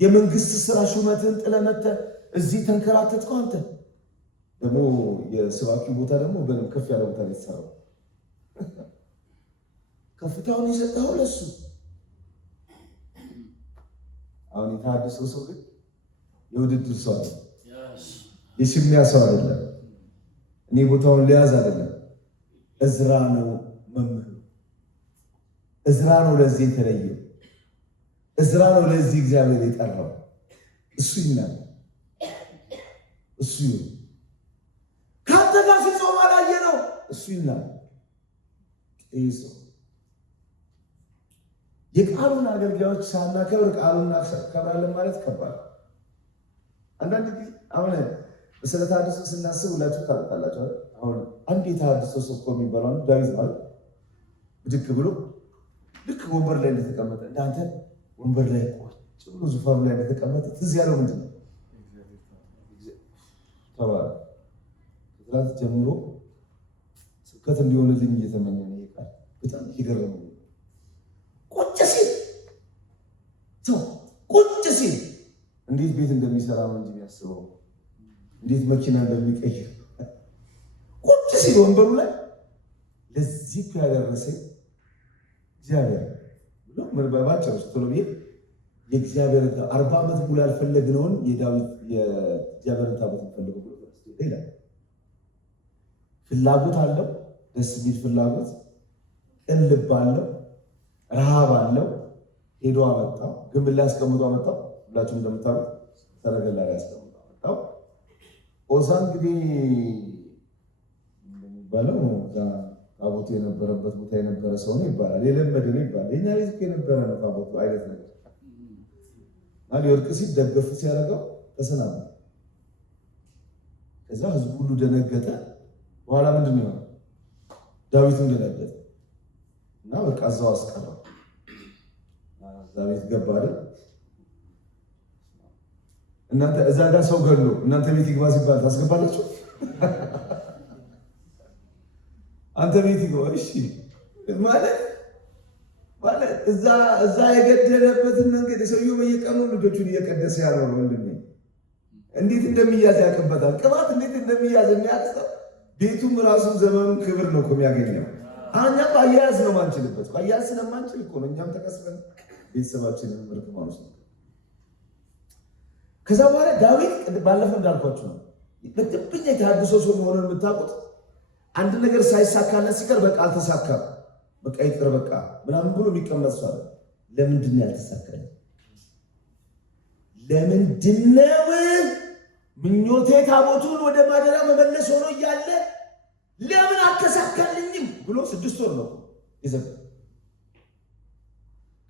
የመንግስት ስራ ሹመትን ጥለህ መተህ እዚህ ተንከራተትከው አንተ። ደግሞ የሰባኪው ቦታ ደግሞ በደም ከፍ ያለ ቦታ ላይ ተሰራው ከፍታውን የሰጠኸው ለሱ። አሁን የታደሰው ሰው ግን የውድድር ሰው አይደለም፣ የሽሚያ ሰው አይደለም፣ እኔ ቦታውን ሊያዝ አይደለም። እዝራ ነው መምህር፣ እዝራ ነው ለዚህ የተለየው፣ እዝራ ነው ለዚህ እግዚአብሔር የጠራው። እሱ ይናል፣ እሱ ይሁን ካንተ ጋር ሲጾም አላየ ነው። እሱ ይናል። ይሶ የቃሉን አገልጋዮች ሳናከብር ቃሉን እናከብራለን ማለት ከባድ። አንዳንድ ጊዜ አሁን ስለ ተሐድሶ ስናስብ ሁላችሁ ታውቃላችሁ። አሁን አንድ የተሐድሶ ሰው እኮ የሚባለው ዳዊት ማለት ብድግ ብሎ ልክ ወንበር ላይ እንደተቀመጠ እንዳንተ ወንበር ላይ ቁጭ ብሎ ዙፋኑ ላይ እንደተቀመጠ ትዝ ያለው ምንድን ነው? ተባለ ከትላንት ጀምሮ ስብከት እንዲሆንልኝ እየተመኘ ነው። ይቃል በጣም ይገርመው። ቁጭ ሲል እንዴት ቤት እንደሚሰራ ነው እንጂ የሚያስበው እንዴት መኪና እንደሚቀይር። ቁጭ ሲል ወንበሩ ላይ ለዚህ ያደረሰኝ እግዚአብሔር ብሎ ምን ባባቸው ቶሎ ብዬ የእግዚአብሔር 40 ዓመት ሙሉ ያልፈለግነውን የዳዊት የእግዚአብሔር ታቦት ፈልገው ብሎ ይላል። ፍላጎት አለው፣ ደስ የሚል ፍላጎት፣ ቅን ልብ አለው፣ ረሃብ አለው። ሄዶ አመጣው፣ ግንብ ላይ አስቀምጦ አመጣው። ሁላችሁም እንደምታውቁት ሰረገላ ላይ አስቀምጦ አመጣው። ኦዛ እንግዲህ እንደሚባለው ታቦቱ የነበረበት ቦታ የነበረ ሰው ነው ይባላል። የለመደ ነው ይባላል። የኛ ቤት የነበረ ነው ታቦቱ አይነት ነገር ሊወድቅ ሲል ደገፉ ሲያደርገው ተሰናበ። ከዛ ህዝቡ ሁሉ ደነገጠ። በኋላ ምንድን ነው ዳዊትን ደነገጠ እና በቃ እዛው አስቀረው። እዛ ቤት ገባ አይደል? እናንተ እዛ ጋር ሰው ገሎ እናንተ ቤት ይግባ ሲባል ታስገባላችሁ? አንተ ቤት ይግባ እሺ ማለት እዛ የገደለበትን መንገድ ሰውየው በየቀኑ ልጆቹን እየቀደሰ ያለው ነው። እንዴት እንደሚያዝ ያውቅበታል። ቅባት እንዴት እንደሚያዝ የሚያውቅ ቤቱም ራሱን ዘመኑን ክብር ነው እኮ የሚያገኘው። እኛ አያያዝ ነው ማንችልበት። አያያዝ ስለማንችል እኮ ነው እኛም ተቀስፈን ቤተሰባችንን ምርክ ማለት ነው። ከዛ በኋላ ዳዊት ባለፈው እንዳልኳችሁ ነው በጥብኛ የተሐድሶ ሰው መሆኑን የምታውቁት አንድ ነገር ሳይሳካለት ሲቀር በቃ አልተሳካም፣ በቃ ይቅር በቃ ምናምን ብሎ የሚቀመጥ ሰው አለ። ለምንድን ነው ያልተሳካኝ? ለምንድን ነው ምኞቴ ታቦቱን ወደ ማደሪያ መመለስ ሆኖ እያለ ለምን አልተሳካልኝም ብሎ 6 ወር ነው ይዘጋ።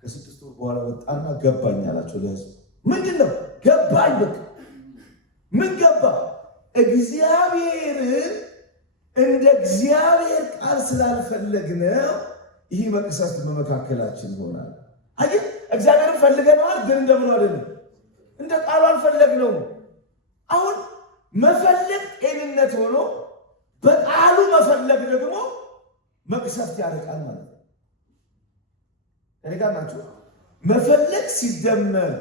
ከ6 ወር በኋላ ወጣና ገባኝ አላቸው ለህዝቡ። ምንድን ነው ገባኝ? በቃ ምን ገባ? እግዚአብሔርን እንደ እግዚአብሔር ቃል ስላልፈለግነው ይህ መቅሰፍት በመካከላችን ይሆናል። አይ እግዚአብሔርን ፈልገነዋል፣ ግን እንደምን አይደለም እንደ ቃሉ አልፈለግነው። አሁን መፈለግ ጤንነት ሆኖ በቃሉ መፈለግ ደግሞ መቅሰፍት ያርቃል ማለት ነው። እኔጋ ናችሁ መፈለግ ሲደመር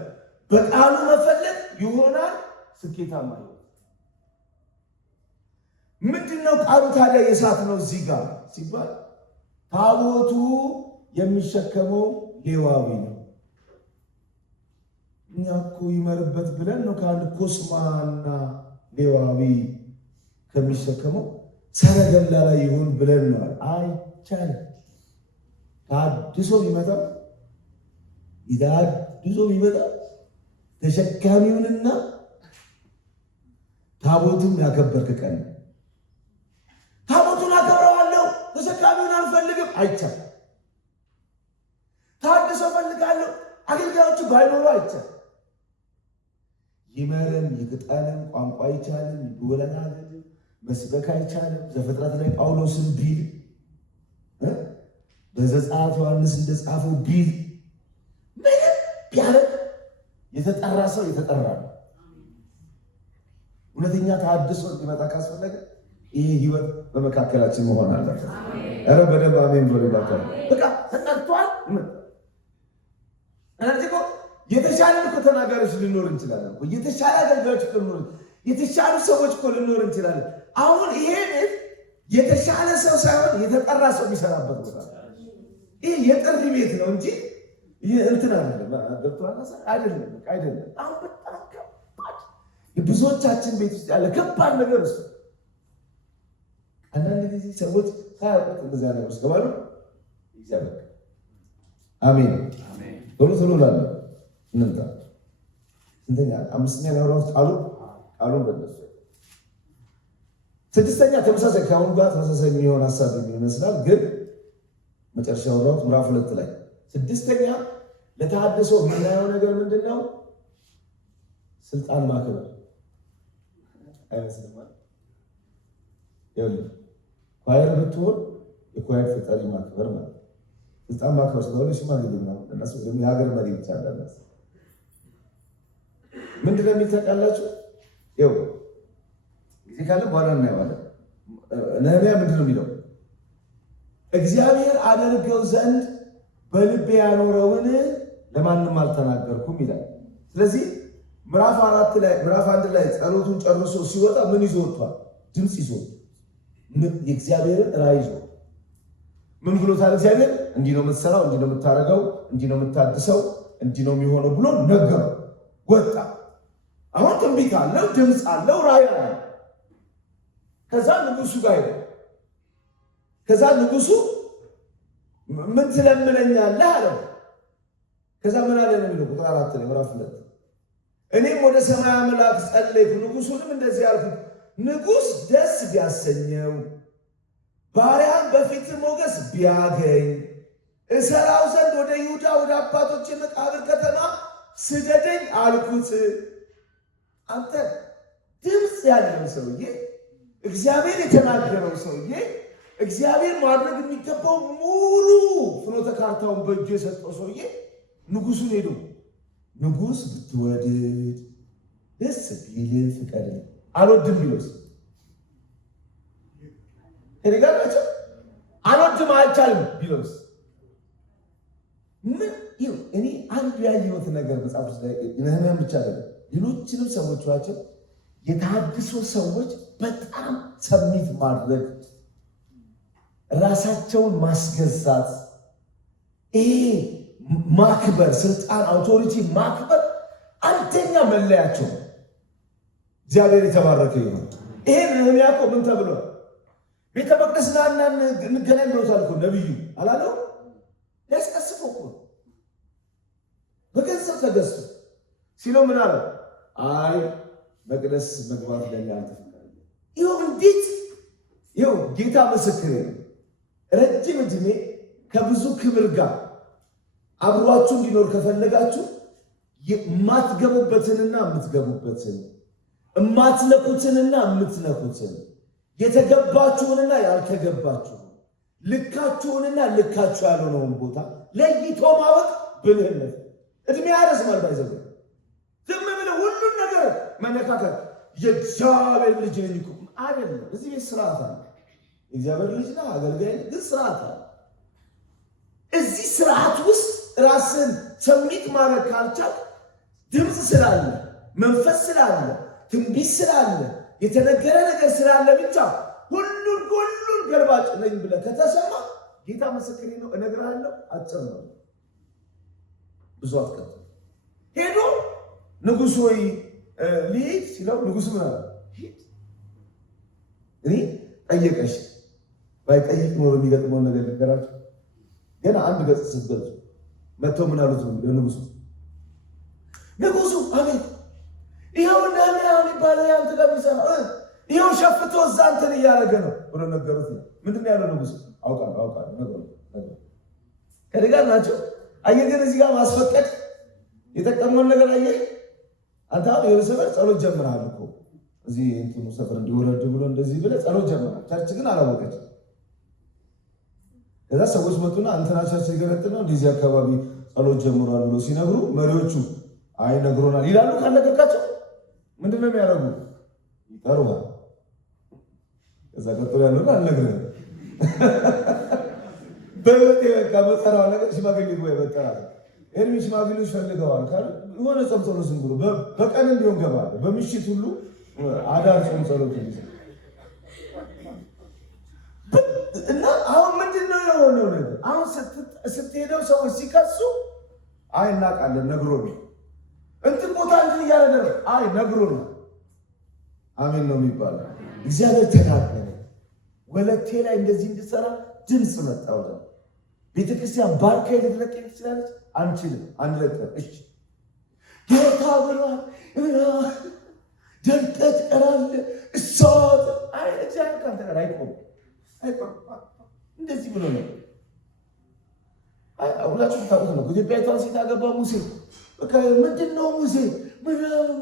በቃሉ መፈለግ ይሆናል ስኬታማ ነው። ምንድነው ቃሉ ታዲያ የሳት ነው እዚህ ጋር ሲባል ታቦቱ የሚሸከመው ሌዋዊ ነው። እኛ እኮ ይመርበት ብለን ነው ከአንድ ኮስማና ሌዋዊ ከሚሸከመው ሰረገላ ላይ ይሁን ብለን ነው። አይቻልም። ታድሶ ቢመጣ ተሸካሚውንና ታቦቱን ያከበርክ ቀን ታቦቱን አከብረዋለሁ ተሸካሚውን አልፈልግም አይቻልም። ፈልጋለሁ። አገልጋዮቹ ባይኖሩ አይቻልም። ይመረን ይቅጠንም፣ ቋንቋ አይቻልም፣ ይወለናል፣ መስበክ አይቻልም። ዘፍጥረት ላይ ጳውሎስን ቢል በዘጸአት ዮሐንስ እንደጻፈው ቢል ምንም ቢያደርግ የተጠራ ሰው የተጠራ ነው። እውነተኛ ተሐድሶ እንዲመጣ ካስፈለገ ይህ ህይወት በመካከላችን መሆን አለበት። ኧረ በደንብ አሜን ብሎ ይባካል። በቃ ተጠርቷል። እነዚህ የተሻለ እኮ ተናጋሪዎች ልኖር እንችላለን። የተሻለ አገልጋዮች ልኖር፣ የተሻሉ ሰዎች እኮ ልኖር እንችላለን። አሁን ይሄ የተሻለ ሰው ሳይሆን የተጠራ ሰው የሚሰራበት ቦታ፣ ይሄ የጥሪ ቤት ነው እንጂ እንትን አይደለም። ገብቶሃል አይደለም? አይደለም። አሁን በጣም ከባድ ብዙዎቻችን ቤት ውስጥ ያለ ከባድ ነገር እሱ። አንዳንድ ጊዜ ሰዎች ሳያውቁት እንደዚያ ነገር ውስጥ ገባሉ። እግዚአብሔር አሜን ቶሎ ቶሎ ላለ እንምጣ። ስንተኛ? አምስተኛ ያወራው ቃሉን በእነሱ። ስድስተኛ ተመሳሳይ ከአሁኑ ጋር ተመሳሳይ የሚሆን ሀሳብ ይመስላል፣ ግን መጨረሻ ያወራው ምዕራፍ 2 ላይ ስድስተኛ ለተሐድሶ የምናየው ነገር ምንድን ነው? ስልጣን ማክበር አይመስልም? ይኸውልህ ኳየር ብትሆን የኳየር ተጠሪ ማክበር ማለት ስልጣን ማክበር ስለሆነ ሽማግሌ ምናምን እነሱ ደግሞ የሀገር መሪ ብቻ እንዳላስ ምንድን ነው የሚል ታውቃላችሁ? ይኸው ጊዜ ካለ በኋላ እናየዋለን። ነህምያ ምንድን ነው የሚለው? እግዚአብሔር አደርገው ዘንድ በልቤ ያኖረውን ለማንም አልተናገርኩም ይላል። ስለዚህ ምዕራፍ 1 ላይ ጸሎቱን ጨርሶ ሲወጣ ምን ይዞ ወጥቷል? ድምፅ ይዞ የእግዚአብሔርን ራዕይ ይዞ ምን ብሎታል? እግዚአብሔር እንዲህ ነው የምትሰራው፣ እንዲህ ነው የምታደርገው፣ እንዲህ ነው የምታድሰው፣ እንዲህ ነው የሚሆነው ብሎ ነገረው። ወጣ። አሁን ትንቢት አለው፣ ድምፅ አለው፣ ራዕይ አለው። ከዛ ንጉሱ ጋር ሄደ። ከዛ ንጉሱ ምን ትለምነኛለህ አለው። ከዛ ምን አለ ነው የሚለው ቁጥር 4 ላይ ምዕራፍ 2 እኔም ወደ ሰማይ አምላክ ጸለይኩ፣ ንጉሱንም እንደዚህ አልኩት፣ ንጉሥ ደስ ቢያሰኘው ባሪያም በፊት ሞገስ ቢያገኝ እሰራው ዘንድ ወደ ይሁዳ ወደ አባቶች መቃብር ከተማ ስደደኝ አልኩት። አንተ ድምፅ ያለው ሰውዬ፣ እግዚአብሔር የተናገረው ሰውዬ፣ እግዚአብሔር ማድረግ የሚገባው ሙሉ ፍኖተ ካርታውን በእጁ የሰጠው ሰውዬ ንጉሱን ሄዶ ንጉሥ ብትወድድ ደስ ቢልህ ፍቀድልኝ፣ አልወድም ቢሎስ ከነጋቸው አልወድም አይቻልም ቢሎስ ምን ይው? እኔ አንዱ ያየሁት ነገር መጽሐፍ ውስጥ ነህምያ ብቻ አይደለም፣ ሌሎችንም ሰዎች ዋቸው የተሐድሶ ሰዎች በጣም ሰሚት ማድረግ፣ ራሳቸውን ማስገዛት፣ ይሄ ማክበር፣ ስልጣን አውቶሪቲ ማክበር አንደኛ መለያቸው። እግዚአብሔር የተባረከ ይሁን። ይሄ ነህምያ እኮ ምን ተብሎ ቤተ መቅደስ ናና እንገናኝ ብሎታል እኮ ነቢዩ አላለው? ያስቀስፈው እኮ በገንዘብ ተገዝቶ ሲለው ምን አለ? አይ መቅደስ መግባት ለኛ አልተፈቀደም። ይኸው እንዴት! ይኸው ጌታ ምስክሬ ነው። ረጅም ዕድሜ ከብዙ ክብር ጋር አብሯችሁ እንዲኖር ከፈለጋችሁ የማትገቡበትንና የምትገቡበትን፣ የማትነኩትንና የምትነኩትን፣ የተገባችሁንና ያልተገባችሁን፣ ልካችሁንና ልካችሁ ያልሆነውን ቦታ ለይቶ ማወቅ ብልህነት። እድሜ ያረዝማል። ባይዘው ዝም ብለህ ሁሉን ነገር መነካከል የእግዚአብሔር ልጅ ነኝ እኮ አይደለም። እዚህ ቤት ስርዓት አለ። የእግዚአብሔር ልጅ ነው፣ አገልጋይ ግን ስርዓት አለ። እዚህ ስርዓት ውስጥ ራስን ሰሚት ማድረግ ካልቻል ድምፅ ስላለ፣ መንፈስ ስላለ፣ ትንቢት ስላለ፣ የተነገረ ነገር ስላለ ብቻ ሁሉን ገልባጭ ነኝ ብለህ ከተሰማ ጌታ ምስክሬ ነው እነግርሃለሁ፣ አጭር ነው፣ ብዙ አትቀጥል። ሄዶ ንጉሥ ወይ ልሂድ ሲለው ንጉሥ ምን አለ? ሂድ። እኔ ጠየቀሽ ባይጠይቅ ኖሮ የሚገጥመውን ነገር ነገራችሁ። ገና አንድ ገጽ ስትገልጹ መጥተው ምን አሉት ለንጉሱ? ንጉሱ አቤት፣ ይኸው ነህምያ የሚባለው ያንተ ጋር የሚሰራ ይኸው ሸፍቶ እዛ እንትን እያደረገ ነው ብሎ ነገሩት። ምንድን ነው ያለው ንጉሱ? አውቃለሁ ነገሩ ከእኔ ጋር ናቸው አየህ ግን እዚህ ጋር ማስፈቀድ የጠቀመውን ነገር አየህ። አንተ አሁን የሆነ ሰፈር ጸሎት ጀምረሃል እኮ እዚህ እንትኑ ሰፈር እንዲወረድ ብሎ እንደዚህ ብለህ ጸሎት ጀምረሃል። ቸርች ግን አላወቀችም። ከዛ ሰዎች መጡና እንትና ቸርች ሊገለጥል ነው እንደዚህ አካባቢ ጸሎት ጀምሯል ብሎ ሲነግሩ መሪዎቹ አይ ነግሮናል ይላሉ። ካለቀቃቸው ምንድን ነው የሚያደርጉ? ይጠሩሃል። ከዛ ቀጥሎ ያለውን አልነግርህም። በህይወቴ በቃ መጠራው ነገር ሽማግሌ ወይ መጠራት ኤርሚ ሽማግሌዎች ፈልገዋል ካሉ የሆነ ጾም ጸሎት ዝም ብሎ በቀን እንዲሆን ገባለ በምሽት ሁሉ አዳር ጾም ጸሎት እና አሁን ምንድነው የሆነው ነገር? አሁን ስትሄደው ሰዎች ሲከሱ አይ እናውቃለን ነግሮን እንትን ቦታ እንትን እያደረገ አይ ነግሮን አሜን ነው የሚባለው። እግዚአብሔር ተናገረ። ወለቴ ላይ እንደዚህ እንድሰራ ድምፅ መጣው። ቤተክርስቲያን ባርካ ልትለቀቅ ትችላለች? አንችልም፣ አንለቅም። እሺ ጌታ ብሏል ደርቀት ቀራለ እሳት አይ እግዚአብሔር ካንተ ጋር አይቆም። እንደዚህ ብሎ ነው። ሁላችሁም ታውቁት ነው። ኢትዮጵያዊቷን ሴት አገባ ሙሴ። በቃ ምንድነው ሙሴ ምናምን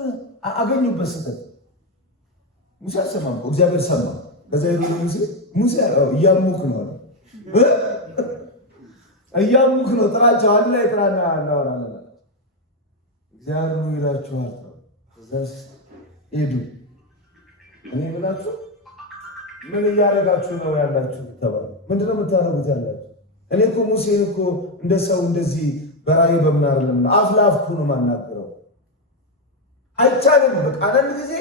አገኙበት ስህተት። ሙሴ አልሰማም፣ እግዚአብሔር ሰማ። ከዛ ሄዶ ሙሴ እያሙክ ነው አለ እያሙክ ነው ጥራቸው አንድ ላይ ጥራና እናወራለን። እግዚአብሔር ነው ይላችኋል። ከዛስ ሄዱ። እኔ ብላችሁ ምን እያደረጋችሁ ነው ያላችሁ ተባለ። ምንድነው የምታደርጉት ያላችሁ? እኔ እኮ ሙሴን እኮ እንደ ሰው እንደዚህ በራእይ በምን አይደለም አፍ ለአፍ እኮ ነው የማናገረው። አይቻልም። በቃ አንዳንድ ጊዜ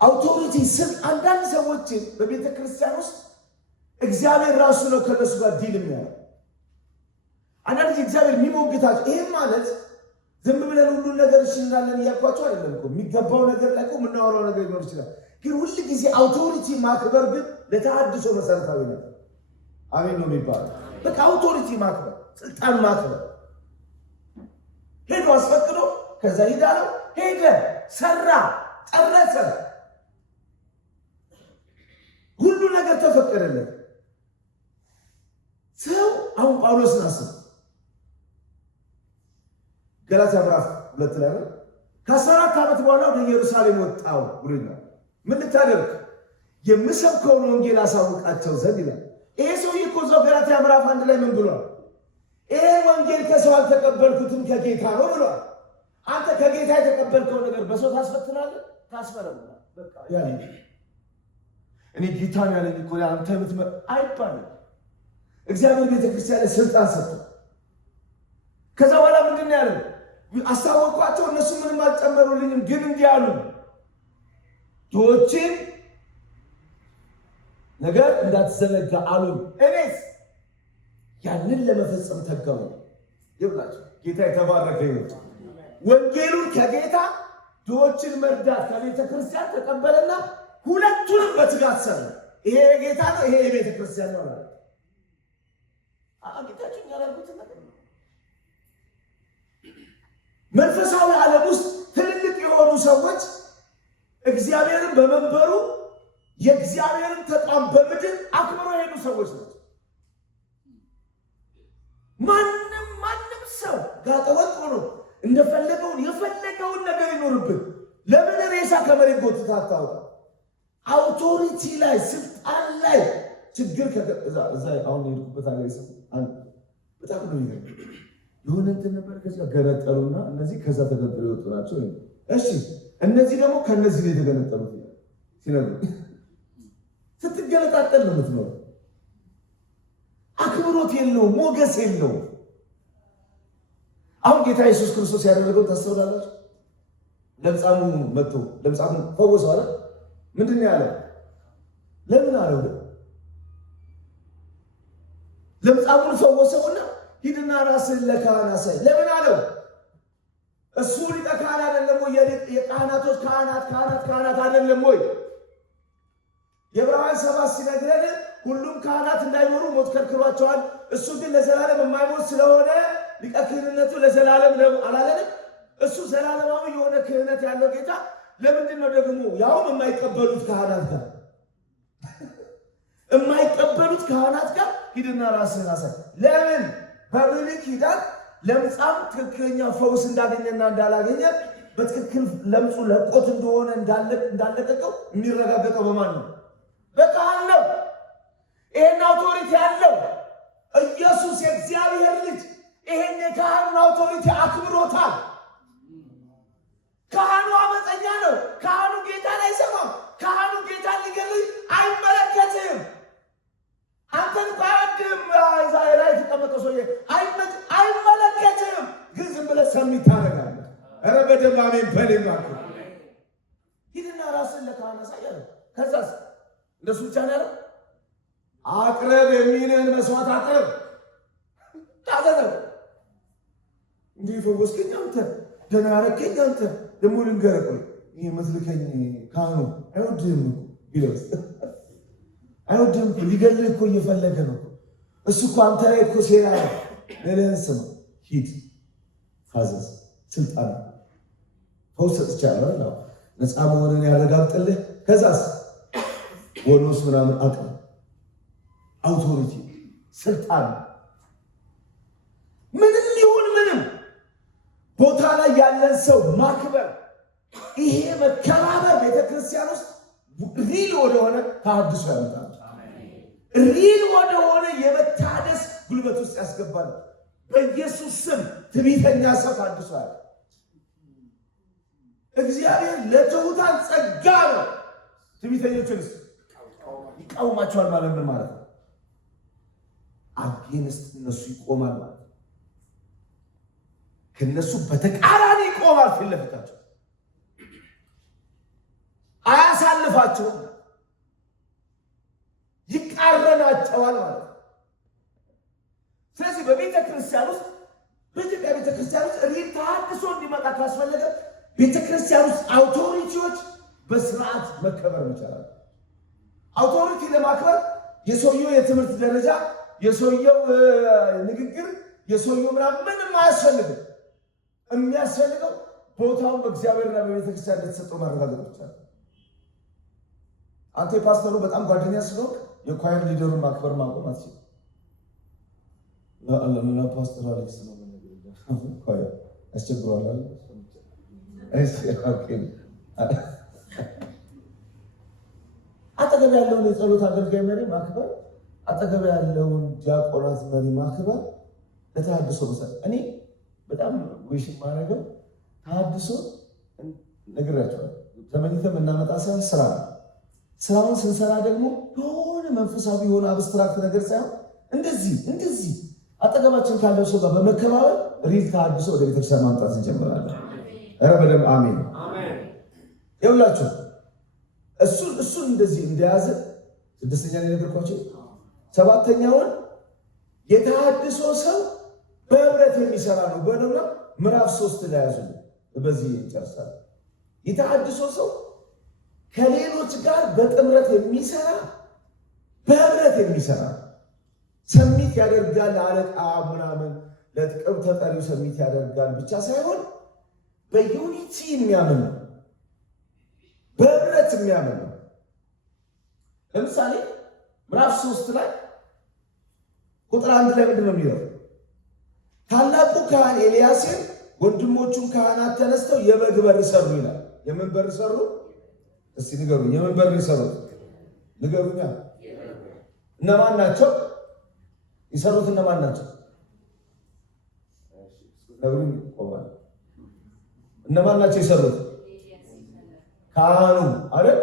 አውቶሪቲ ስም አንዳንድ ሰዎች በቤተ ክርስቲያን ውስጥ እግዚአብሔር ራሱ ነው ከነሱ ጋር ዲል የሚያደርገው። አንዳንድ ጊዜ እግዚአብሔር የሚሞግታቸው። ይህም ማለት ዝም ብለን ሁሉን ነገር እሺ እንላለን እያልኳቸው አይደለም እኮ። የሚገባው ነገር ላይ እኮ የምናወራው ነገር ሊኖር ይችላል። ግን ሁል ጊዜ አውቶሪቲ ማክበር ግን ለተሐድሶ መሰረታዊ ነገር አሜን ነው የሚባለው። በቃ አውቶሪቲ ማክበር፣ ስልጣን ማክበር። ሄዶ አስፈቅዶ ከዛ ሂዳለው ሄደ፣ ሰራ፣ ጨረሰ፣ ሁሉ ነገር ተፈቀደለት። ሰው አሁን ጳውሎስን አስብ። ገላትያ ምዕራፍ 2 ላይ ከ14 ዓመት በኋላ ወደ ኢየሩሳሌም ወጣው ብሎኛል። ምን ልታደርግ? የምሰብከውን ወንጌል አሳውቃቸው ዘንድ ይላል። ይሄ ሰውዬ እኮ እዛው ገላትያ ምዕራፍ 1 ላይ ምን ብሏል? ይሄ ወንጌል ከሰው አልተቀበልኩትም ከጌታ ነው ብሏል። አንተ ከጌታ የተቀበልከው ነገር በሰው ታስፈትናለህ፣ ታስፈረምናለህ። በቃ ያለ እኔ ጌታን ያለኝ እኮ አንተ የምትመጣ አይባልም። እግዚአብሔር ቤተክርስቲያን ላይ ስልጣን ሰጥቷል። ከዛ በኋላ ምንድን ነው ያለው? አስታወቅኳቸው፣ እነሱ ምንም አልጨመሩልኝም፣ ግን እንዲህ አሉ፣ ድሆችን ነገር እንዳትዘነጋ አሉኝ። እኔስ ያንን ለመፈጸም ተጋው። ይብላችሁ ጌታ የተባረከ ይሁን። ወንጌሉን ከጌታ ድሆችን መርዳት ከቤተ ክርስቲያን ተቀበለና ሁለቱንም በትጋት ሰራ። ይሄ የጌታ ነው፣ ይሄ የቤተ ክርስቲያን ነው ማለት አግኝታችሁ ያላልኩት ነገር መንፈሳዊ ዓለም ውስጥ ትልልቅ የሆኑ ሰዎች እግዚአብሔርን በመንበሩ የእግዚአብሔርን ተቋም በምድር አክብረው የሄዱ ሰዎች ናቸው። ማንም ሰው ጋጠወጥ ሆኖ እንደፈለገውን የፈለገውን ነገር ይኖርብን። ለምን ሬሳ ከመሬት ጎትታ አታውጣ? አውቶሪቲ ላይ ስልጣን ላይ ችግር ከዛ አሁን የሄድኩበት ሀገር በጣም ነው የሚገርም። የሆነ እንትን ነበር ከዛ ገነጠሉና እነዚህ ከዛ ተገንጥለው የወጡ ናቸው። እሺ እነዚህ ደግሞ ከነዚህ ነው የተገነጠሉት ሲነግሩ ስትገነጣጠል ነው የምትኖረው። አክብሮት የለውም፣ ሞገስ የለውም። አሁን ጌታ ኢየሱስ ክርስቶስ ያደረገው ታስተውላላችሁ። ለምጻሙ መጥቶ ለምጻሙ ፈወሰው አለ። ምንድን ነው ያለው? ለምን አለው? ለምጻሙን ፈወሰውና ሂድና ራስህን ለካህን አሳይ። ለምን አለው? እሱ ሊቀ ካህን አይደለም ወይ? የካህናቶች ካህናት አይደለም ወይ? የዕብራውያን 7 ሲነግረን ሁሉም ካህናት እንዳይኖሩ ሞት ከልክሏቸዋል። እሱ ግን ለዘላለም የማይሞት ስለሆነ ሊቀ ክህንነቱ ለዘላለም ነው አላለንም? እሱ ዘላለማዊ የሆነ ክህነት ያለው ጌታ ለምንድን ነው ደግሞ ያውም የማይቀበሉት ካህናት ጋር ሂድና ራስህን አሳይ? ለምን? በብሉይ ኪዳን ለምጻም ትክክለኛ ፈውስ እንዳገኘና እንዳላገኘ በትክክል ለምጹ ለቆት እንደሆነ እንዳለቀቀው የሚረጋገጠው በማን ነው? በካህን ነው። ይሄን አውቶሪቲ ያለው ኢየሱስ የእግዚአብሔር ልጅ ይሄን የካህኑን አውቶሪቲ አክብሮታል። ካህኑ አመፀኛ ነው። ካህኑ ጌታን አይሰማም። ካህኑ ጌታን ሊገልል አይመለከትም። አንተን ባያድም ዛሬ ላይ የተቀመጠው ሰውዬ አይመለከትም። ግን ዝም ብለህ ሰሚት ታደርጋለህ። ኧረ በደንብ አሜን በሌላ ሂድና ራስን ለካህን አሳያለሁ። ከዛስ እንደሱ ብቻ ነው ያለው። አቅርብ የሚልህን መስዋዕት አቅርብ፣ ታዘዘው። እንዲህ ፈወስከኝ አንተ፣ ደህና ያረከኝ አንተ። ደግሞ ልንገርህ ይህ የምትልከኝ ካህኑ አይወድህም እኮ ቢለውስ አይወድህም እኮ ሊገልህ እኮ እየፈለገ ነው። እሱ እኮ አንተ ላይ እኮ ሴራ ነው። ልልህን ስማ፣ ሂድ፣ ታዘዝ። ስልጣን ፈውስ ሰጥቻለሁ፣ ነፃ መሆንን ያረጋግጥልህ። ከዛስ ቦኖስ ምናምን አቅም አውቶሪቲ ስልጣን ምንም ይሁን ምንም ቦታ ላይ ያለን ሰው ማክበር፣ ይሄ መከባበር ቤተክርስቲያን ውስጥ ሪል ወደሆነ ተሐድሶ ያመጣል። ሪል ወደሆነ የመታደስ ጉልበት ውስጥ ያስገባል። በኢየሱስ ስም ትዕቢተኛ ሰው ተሐድሶ ያለ እግዚአብሔር ለትሑታን ጸጋ ነው። ትዕቢተኞችንስ ይቃወማቸዋል ማለት ምን ማለት ነው? አጌንስት እነሱ ይቆማል ማለት ነው። ከነሱ በተቃራኒ ይቆማል። ፊት ለፊታቸው አያሳልፋቸውም፣ ይቃረናቸዋል ማለት ነው። ስለዚህ በቤተ ክርስቲያን ውስጥ በኢትዮጵያ ቤተ ክርስቲያን ውስጥ ሪል ተሐድሶ እንዲመጣ ካስፈለገ ቤተ ክርስቲያን ውስጥ አውቶሪቲዎች በስርዓት መከበር ይችላል። አውቶሪቲ ለማክበር የሰውየው የትምህርት ደረጃ፣ የሰውየው ንግግር፣ የሰውየው ምንም አያስፈልግም። የሚያስፈልገው ቦታውን በእግዚአብሔርና በቤተ ክርስቲያን እንደተሰጠው ማረጋገጥ ይቻላል። አንተ የፓስተሩ በጣም ጓደኛ ስለሆንክ የኳየር ሊደሩን ማክበር ማቆም አትችልም። ፓስተር አሌክስ ነው ኳየር ያስቸግሯል። አጠገብ ያለውን የጸሎት አገልጋይ መሪ ማክበር፣ አጠገብ ያለውን ዲያቆናት መሪ ማክበር ለተሐድሶ መሰረት። እኔ በጣም ዊሽ ማረገው ተሐድሶ ነግራቸዋል። ተመኝተን የምናመጣ ሳይሆን ስራ ነው። ስራውን ስንሰራ ደግሞ የሆነ መንፈሳዊ የሆነ አብስትራክት ነገር ሳይሆን እንደዚህ አጠገባችን ካለው ሰው ጋር በመከባበር ሪል ተሐድሶ ወደ ቤተክርስቲያን ማምጣት እንጀምራለን። ኧረ በደንብ አሜን። ይኸውላችሁ እሱን እንደዚህ እንደያዘ ስድስተኛ ላይ ነገርኳቸው። ሰባተኛውን የተሐድሶ ሰው በህብረት የሚሰራ ነው በነውና ምዕራፍ 3 ላይ ያዙ። በዚህ ይጨርሳል። የተሐድሶ ሰው ከሌሎች ጋር በጥምረት የሚሰራ በህብረት የሚሰራ ሰሚት ያደርጋል። አለቃ ምናምን ለጥቅም ተጠሪው ሰሚት ያደርጋል ብቻ ሳይሆን በዩኒቲ የሚያምን ነው፣ በህብረት የሚያምን ነው። ለምሳሌ ምዕራፍ 3 ላይ ቁጥር 1 ላይ ምንድን ነው የሚለው? ታላቁ ካህን ኤልያሴብ ወንድሞቹን ካህናት ተነስተው የበግ በር ሰሩ ይላል። የምን በር ሰሩ? እስቲ ንገሩኝ። የምን በር ይሰሩት? ንገሩኛ። እነማን ናቸው ይሰሩት? እነማን ናቸው? ነግሩኝ። ቆማል። እነማን ናቸው የሰሩት? ካህኑ አይደል?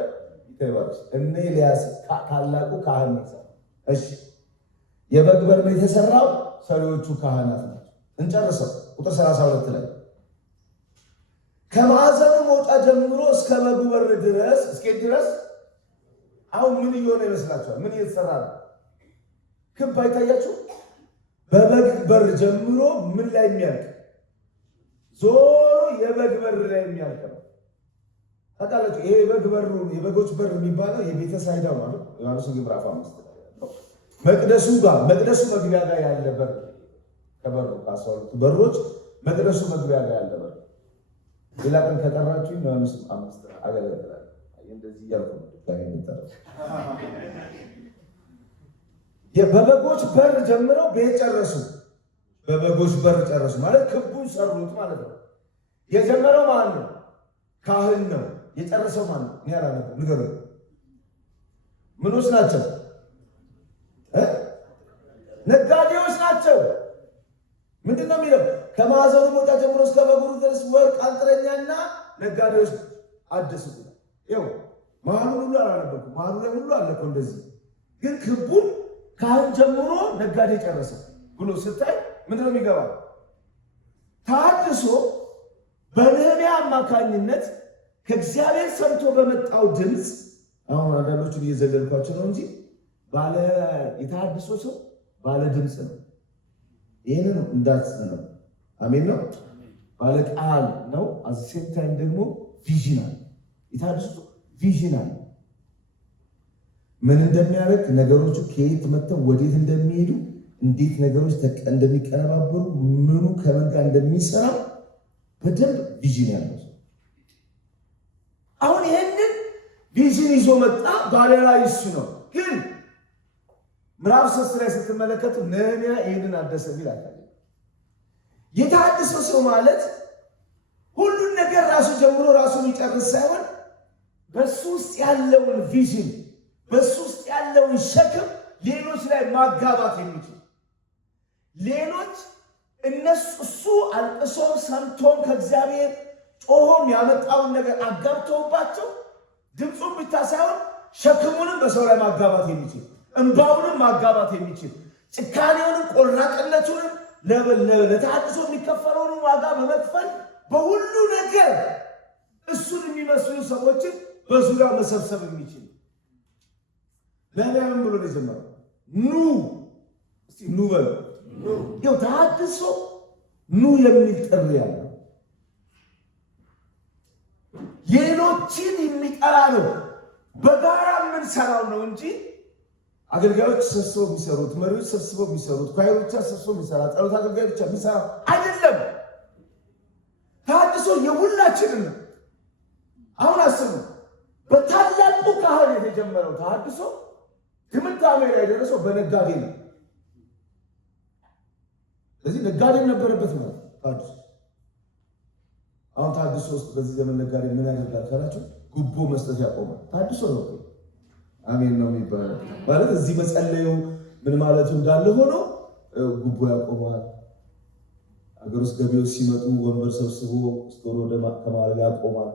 ይተባስ እነ ኤልያስ ታላቁ ካህን ነው። እሺ የበግ በር ነው የተሰራው፣ ሰሪዎቹ ካህናት ናቸው። እንጨርሰው። ቁጥር 32 ላይ ከማዕዘኑ መውጫ ጀምሮ እስከ በጉ በር ድረስ እስከ ድረስ አሁን ምን እየሆነ ይመስላችኋል? ምን እየተሰራ ነው? ክብ አይታያችሁ? በበግ በር ጀምሮ ምን ላይ የሚያልቅ ዞሮ የበግ በር ላይ የሚያልቅ ነው። ታውቃላችሁ? ይሄ የበግ በሩ የበጎች በር የሚባለው የቤተ ሳይዳ ማለት ዮሐንስ ምዕራፍ 5 መቅደሱ መግቢያ ጋር ያለ በር ከበሩ ከ12 በሮች መቅደሱ መግቢያ ጋር ያለ በር። ሌላ ቀን ከጠራችሁ ዮሐንስ 5 አገለግላለሁ። እንደዚህ ያልኩ በበጎች በር ጀምረው ቤት ጨረሱ። በበጎች በር ጨረሱ ማለት ክቡን ሰሩት ማለት ነው። የጀመረው ማን ነው? ካህን ነው። የጨረሰው ማን ነው? እኔ አላነበብኩም፣ ንገሩኝ። ምኖች ናቸው? ነጋዴዎች ናቸው። ምንድን ነው የሚለው? ከማዕዘኑ መውጫ ጀምሮ እስከ በጉሩ ድረስ ወርቅ አንጥረኛና ነጋዴዎች አደሱ። ይኸው መሀሉን ሁሉ አላነበብኩም፣ መሀሉ ላይ ሁሉ አለ እኮ እንደዚህ። ግን ክቡን ካህን ጀምሮ ነጋዴ ጨረሰ ብሎ ስታይ ምንድን ነው የሚገባ? ተሐድሶ በነህምያ አማካኝነት ከእግዚአብሔር ሰምቶ በመጣው ድምፅ። አሁን አንዳንዶቹን እየዘለልኳቸው ነው እንጂ ባለ የተሐድሶ ሰው ባለ ድምፅ ነው። ይህንን እንዳትነው። አሜን ነው። ባለ ቃል ነው። አዘሴም ታይም ደግሞ ቪዥናል። የተሐድሶ ቪዥናል ምን እንደሚያደርግ ነገሮቹ ከየት መጥተው ወዴት እንደሚሄዱ እንዴት ነገሮች እንደሚቀነባበሩ ምኑ ከምን ጋር እንደሚሰራ በደንብ ቪዥን ያለው። አሁን ይሄንን ቪዥን ይዞ መጣ። ባለራዕይ እሱ ነው። ግን ምዕራፍ 3 ላይ ስትመለከቱ ነህምያ ይሄንን አደሰ ይላል። የተሐድሶ ሰው ማለት ሁሉን ነገር ራሱ ጀምሮ ራሱ የሚጨርስ ሳይሆን በሱ ውስጥ ያለውን ቪዥን በሱ ውስጥ ያለውን ሸክም ሌሎች ላይ ማጋባት የሚችል ሌሎች እሱ አልቅሶ ሰምቶም ከእግዚአብሔር ጮሆም ያመጣውን ነገር አጋብተውባቸው ድምፁን ብቻ ሳይሆን ሸክሙንም በሰው ላይ ማጋባት የሚችል እንባውንም ማጋባት የሚችል ጭካኔውንም ቆራጥነቱንም ለተሐድሶ የሚከፈለውን ዋጋ በመክፈል በሁሉ ነገር እሱን የሚመስሉ ሰዎችን በዙሪያው መሰብሰብ የሚችል ለምን ብሎ ነው የጀመረው? ኑ እስቲ ኑ በሉ። ይኸው ተሐድሶ ኑ የሚል ጥሪ ያለው ሌሎችን የሚጠራ ነው። በጋራ የምንሰራው ነው እንጂ አገልጋዮች ሰብስበው የሚሰሩት፣ መሪዎች ሰብስበው የሚሰሩት፣ ኳየር ብቻ ሰብስበው የሚሰራ፣ ጸሎት አገልጋይ ብቻ የሚሰራ አይደለም። ተሐድሶ የሁላችንም ነው። አሁን አስቡ፣ በታላቁ ካህን የተጀመረው ተሐድሶ ድምዳሜ ላይ የደረሰው በነጋዴ ነው። ስለዚህ ነጋዴም ነበረበት ማለት ተሐድሶ። አሁን ተሐድሶ ውስጥ በዚህ ዘመን ነጋዴ ምን ያደርጋል ካላችሁ ጉቦ መስጠት ያቆማል። ተሐድሶ ነው። አሜን ነው የሚባለው ማለት እዚህ መጸለዩ ምን ማለቱ እንዳለ ሆኖ ጉቦ ያቆማል። አገር ውስጥ ገቢዎች ሲመጡ ወንበር ሰብስቦ ስቶሮ ከማድረግ ያቆማል።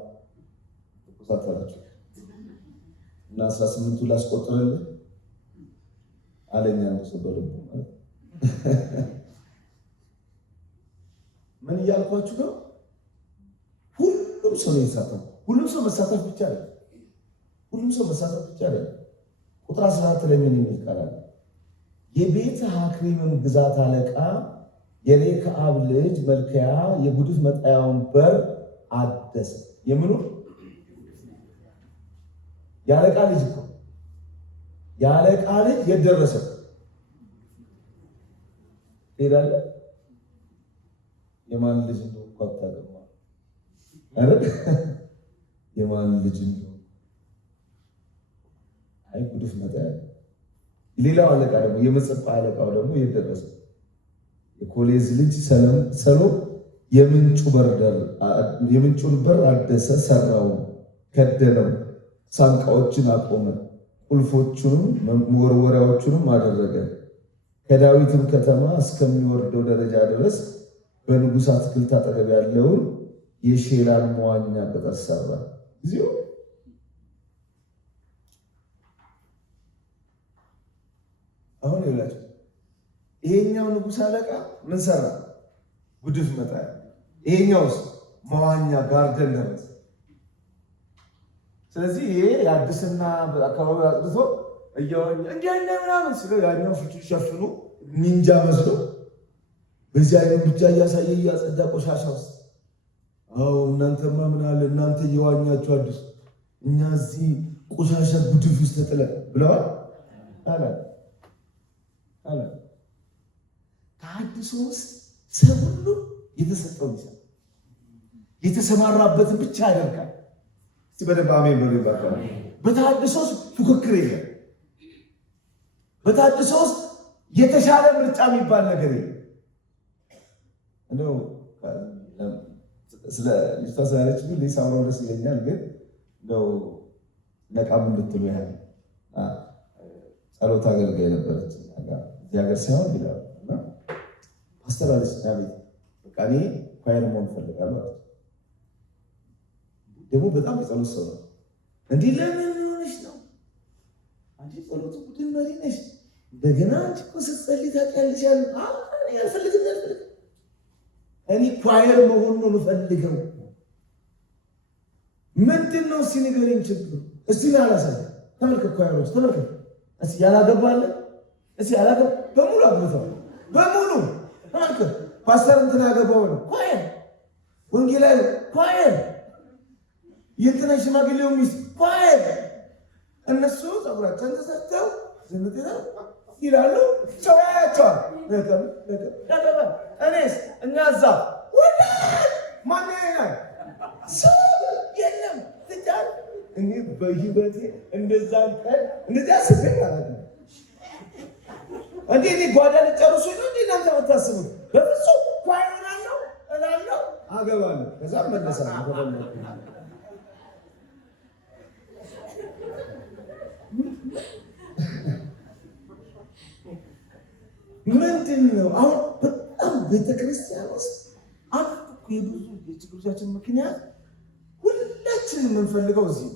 ተቆጣጣላችሁ እና 18ቱ ላስቆጥርልህ አለኛ ነው ሰበለቡ ማለት ምን እያልኳችሁ ነው? ሁሉም ሰው ነው የተሳተፈው። ሁሉም ሰው መሳተፍ ብቻ አይደለም። ሁሉም ሰው መሳተፍ ብቻ አይደለም። ቁጥር 14 ላይ ምን ይልካል? የቤተ ሐክሪምም ግዛት አለቃ የሬክዓብ ልጅ መልክያ የጉድፍ መጣያውን በር አደሰ። የምኑ ያለቃ ልጅ እኮ ያለቃ ልጅ የደረሰ ሄዳለ። የማን ልጅ እንደው ቆጣቀማ አይደል? የማን ልጅ እንደው አይ ጉድፍ መጣያ። ሌላው አለቃ ደግሞ የመጽሐፍ አለቃው ደግሞ የደረሰ የኮሌዝ ልጅ ሰሎም የምንጩን በር አደሰ፣ ሰራው፣ ከደነው፣ ሳንቃዎችን አቆመ፣ ቁልፎቹንም መወርወሪያዎቹንም አደረገ። ከዳዊትም ከተማ እስከሚወርደው ደረጃ ድረስ በንጉሥ አትክልት አጠገብ ያለውን የሼላን መዋኛ ቅጥር ሰራ። ጊዜው አሁን ይላችሁ ይሄኛው ንጉሥ አለቃ ምን ሰራ? ጉድፍ መጣያ። ይሄኛውስ መዋኛ ጋርደን ደረሰ። ስለዚህ ይሄ የአዲስና አካባቢ አጥቶ እያወኛ እንዲያለ ምናምን ስለ ያኛው ፊቱ ሸፍኑ ኒንጃ መስሎ በዚህ አይነት ብቻ እያሳየ እያጸዳ ቆሻሻ ውስጥ አዎ እናንተማ ምን አለ እናንተ እየዋኛችሁ አዲስ እኛ እዚህ ቆሻሻ ጉድፍ ውስጥ ተጥለን ብለዋል አለ። ተሐድሶ ውስጥ ሰው ሁሉ የተሰጠው ይሰጥ የተሰማራበትን ብቻ ያደርጋል። እስቲ በደንብ አሜን በሉ ይባርካል። በተሐድሶ ውስጥ ፉክክር የለም። በተሐድሶ ውስጥ የተሻለ ምርጫ የሚባል ነገር የለም። ነው ስለ ልጅቷ ስላለች ግን ሊሳምረው ደስ ይለኛል። ግን ነው ነቃም እንድትሉ ያህል ጸሎት አገልጋይ ነበረች እዚህ ሀገር ሳይሆን ይላል እና ፓስተር አለች ቤት በቃ እኔ ኳየር መሆን እፈልጋለሁ አለች። ደግሞ በጣም የጸሎት ሰው ነው። እንዲህ ለምን ሆነሽ ነው አንቺ ጸሎት ቡድን መሪ ነሽ፣ እንደገና አንቺ እኮ ስትጸልይ ታውቂያለሽ አሉ። አልፈልግም እኔ ኳየር መሆን ነው የምፈልገው። ምንድን ነው እስኪ ንገረኝ ችግሩ። እስቲ ላላሳይ ተመልከት፣ ኳየሮች ተመልከት። እስኪ ያላገባለ እስኪ ያላገባ በሙሉ አግብተዋል። በሙሉ ተመልከት። ፓስተር እንትን ያገባው ነው ኳየር፣ ወንጌላዊ ኳየር፣ የእንትና ሽማግሌው ሚስት ኳየር። እነሱ ፀጉራቸውን ተሰርተው ዝምጥና ይላሉ። ሰው ያያቸዋል። እኔስ እኛ እዛ ማን ያይናል? ሰው የለም ትጫል። እኔ በህይወቴ እንደዛ ቀን እንደዚያ ስቤ ማለት ነው። እንዴ እኔ ጓዳ ልጨርሱ ነው እንዴ እናንተ የምታስቡት? በፍጹም ኳየር እላለሁ አገባለሁ፣ ከዛ መለሳለሁ። ምንድን ነው አሁን በጣም ቤተክርስቲያን ውስጥ የብዙ የችግሮቻችን ምክንያት ሁላችንም የምንፈልገው እዚህ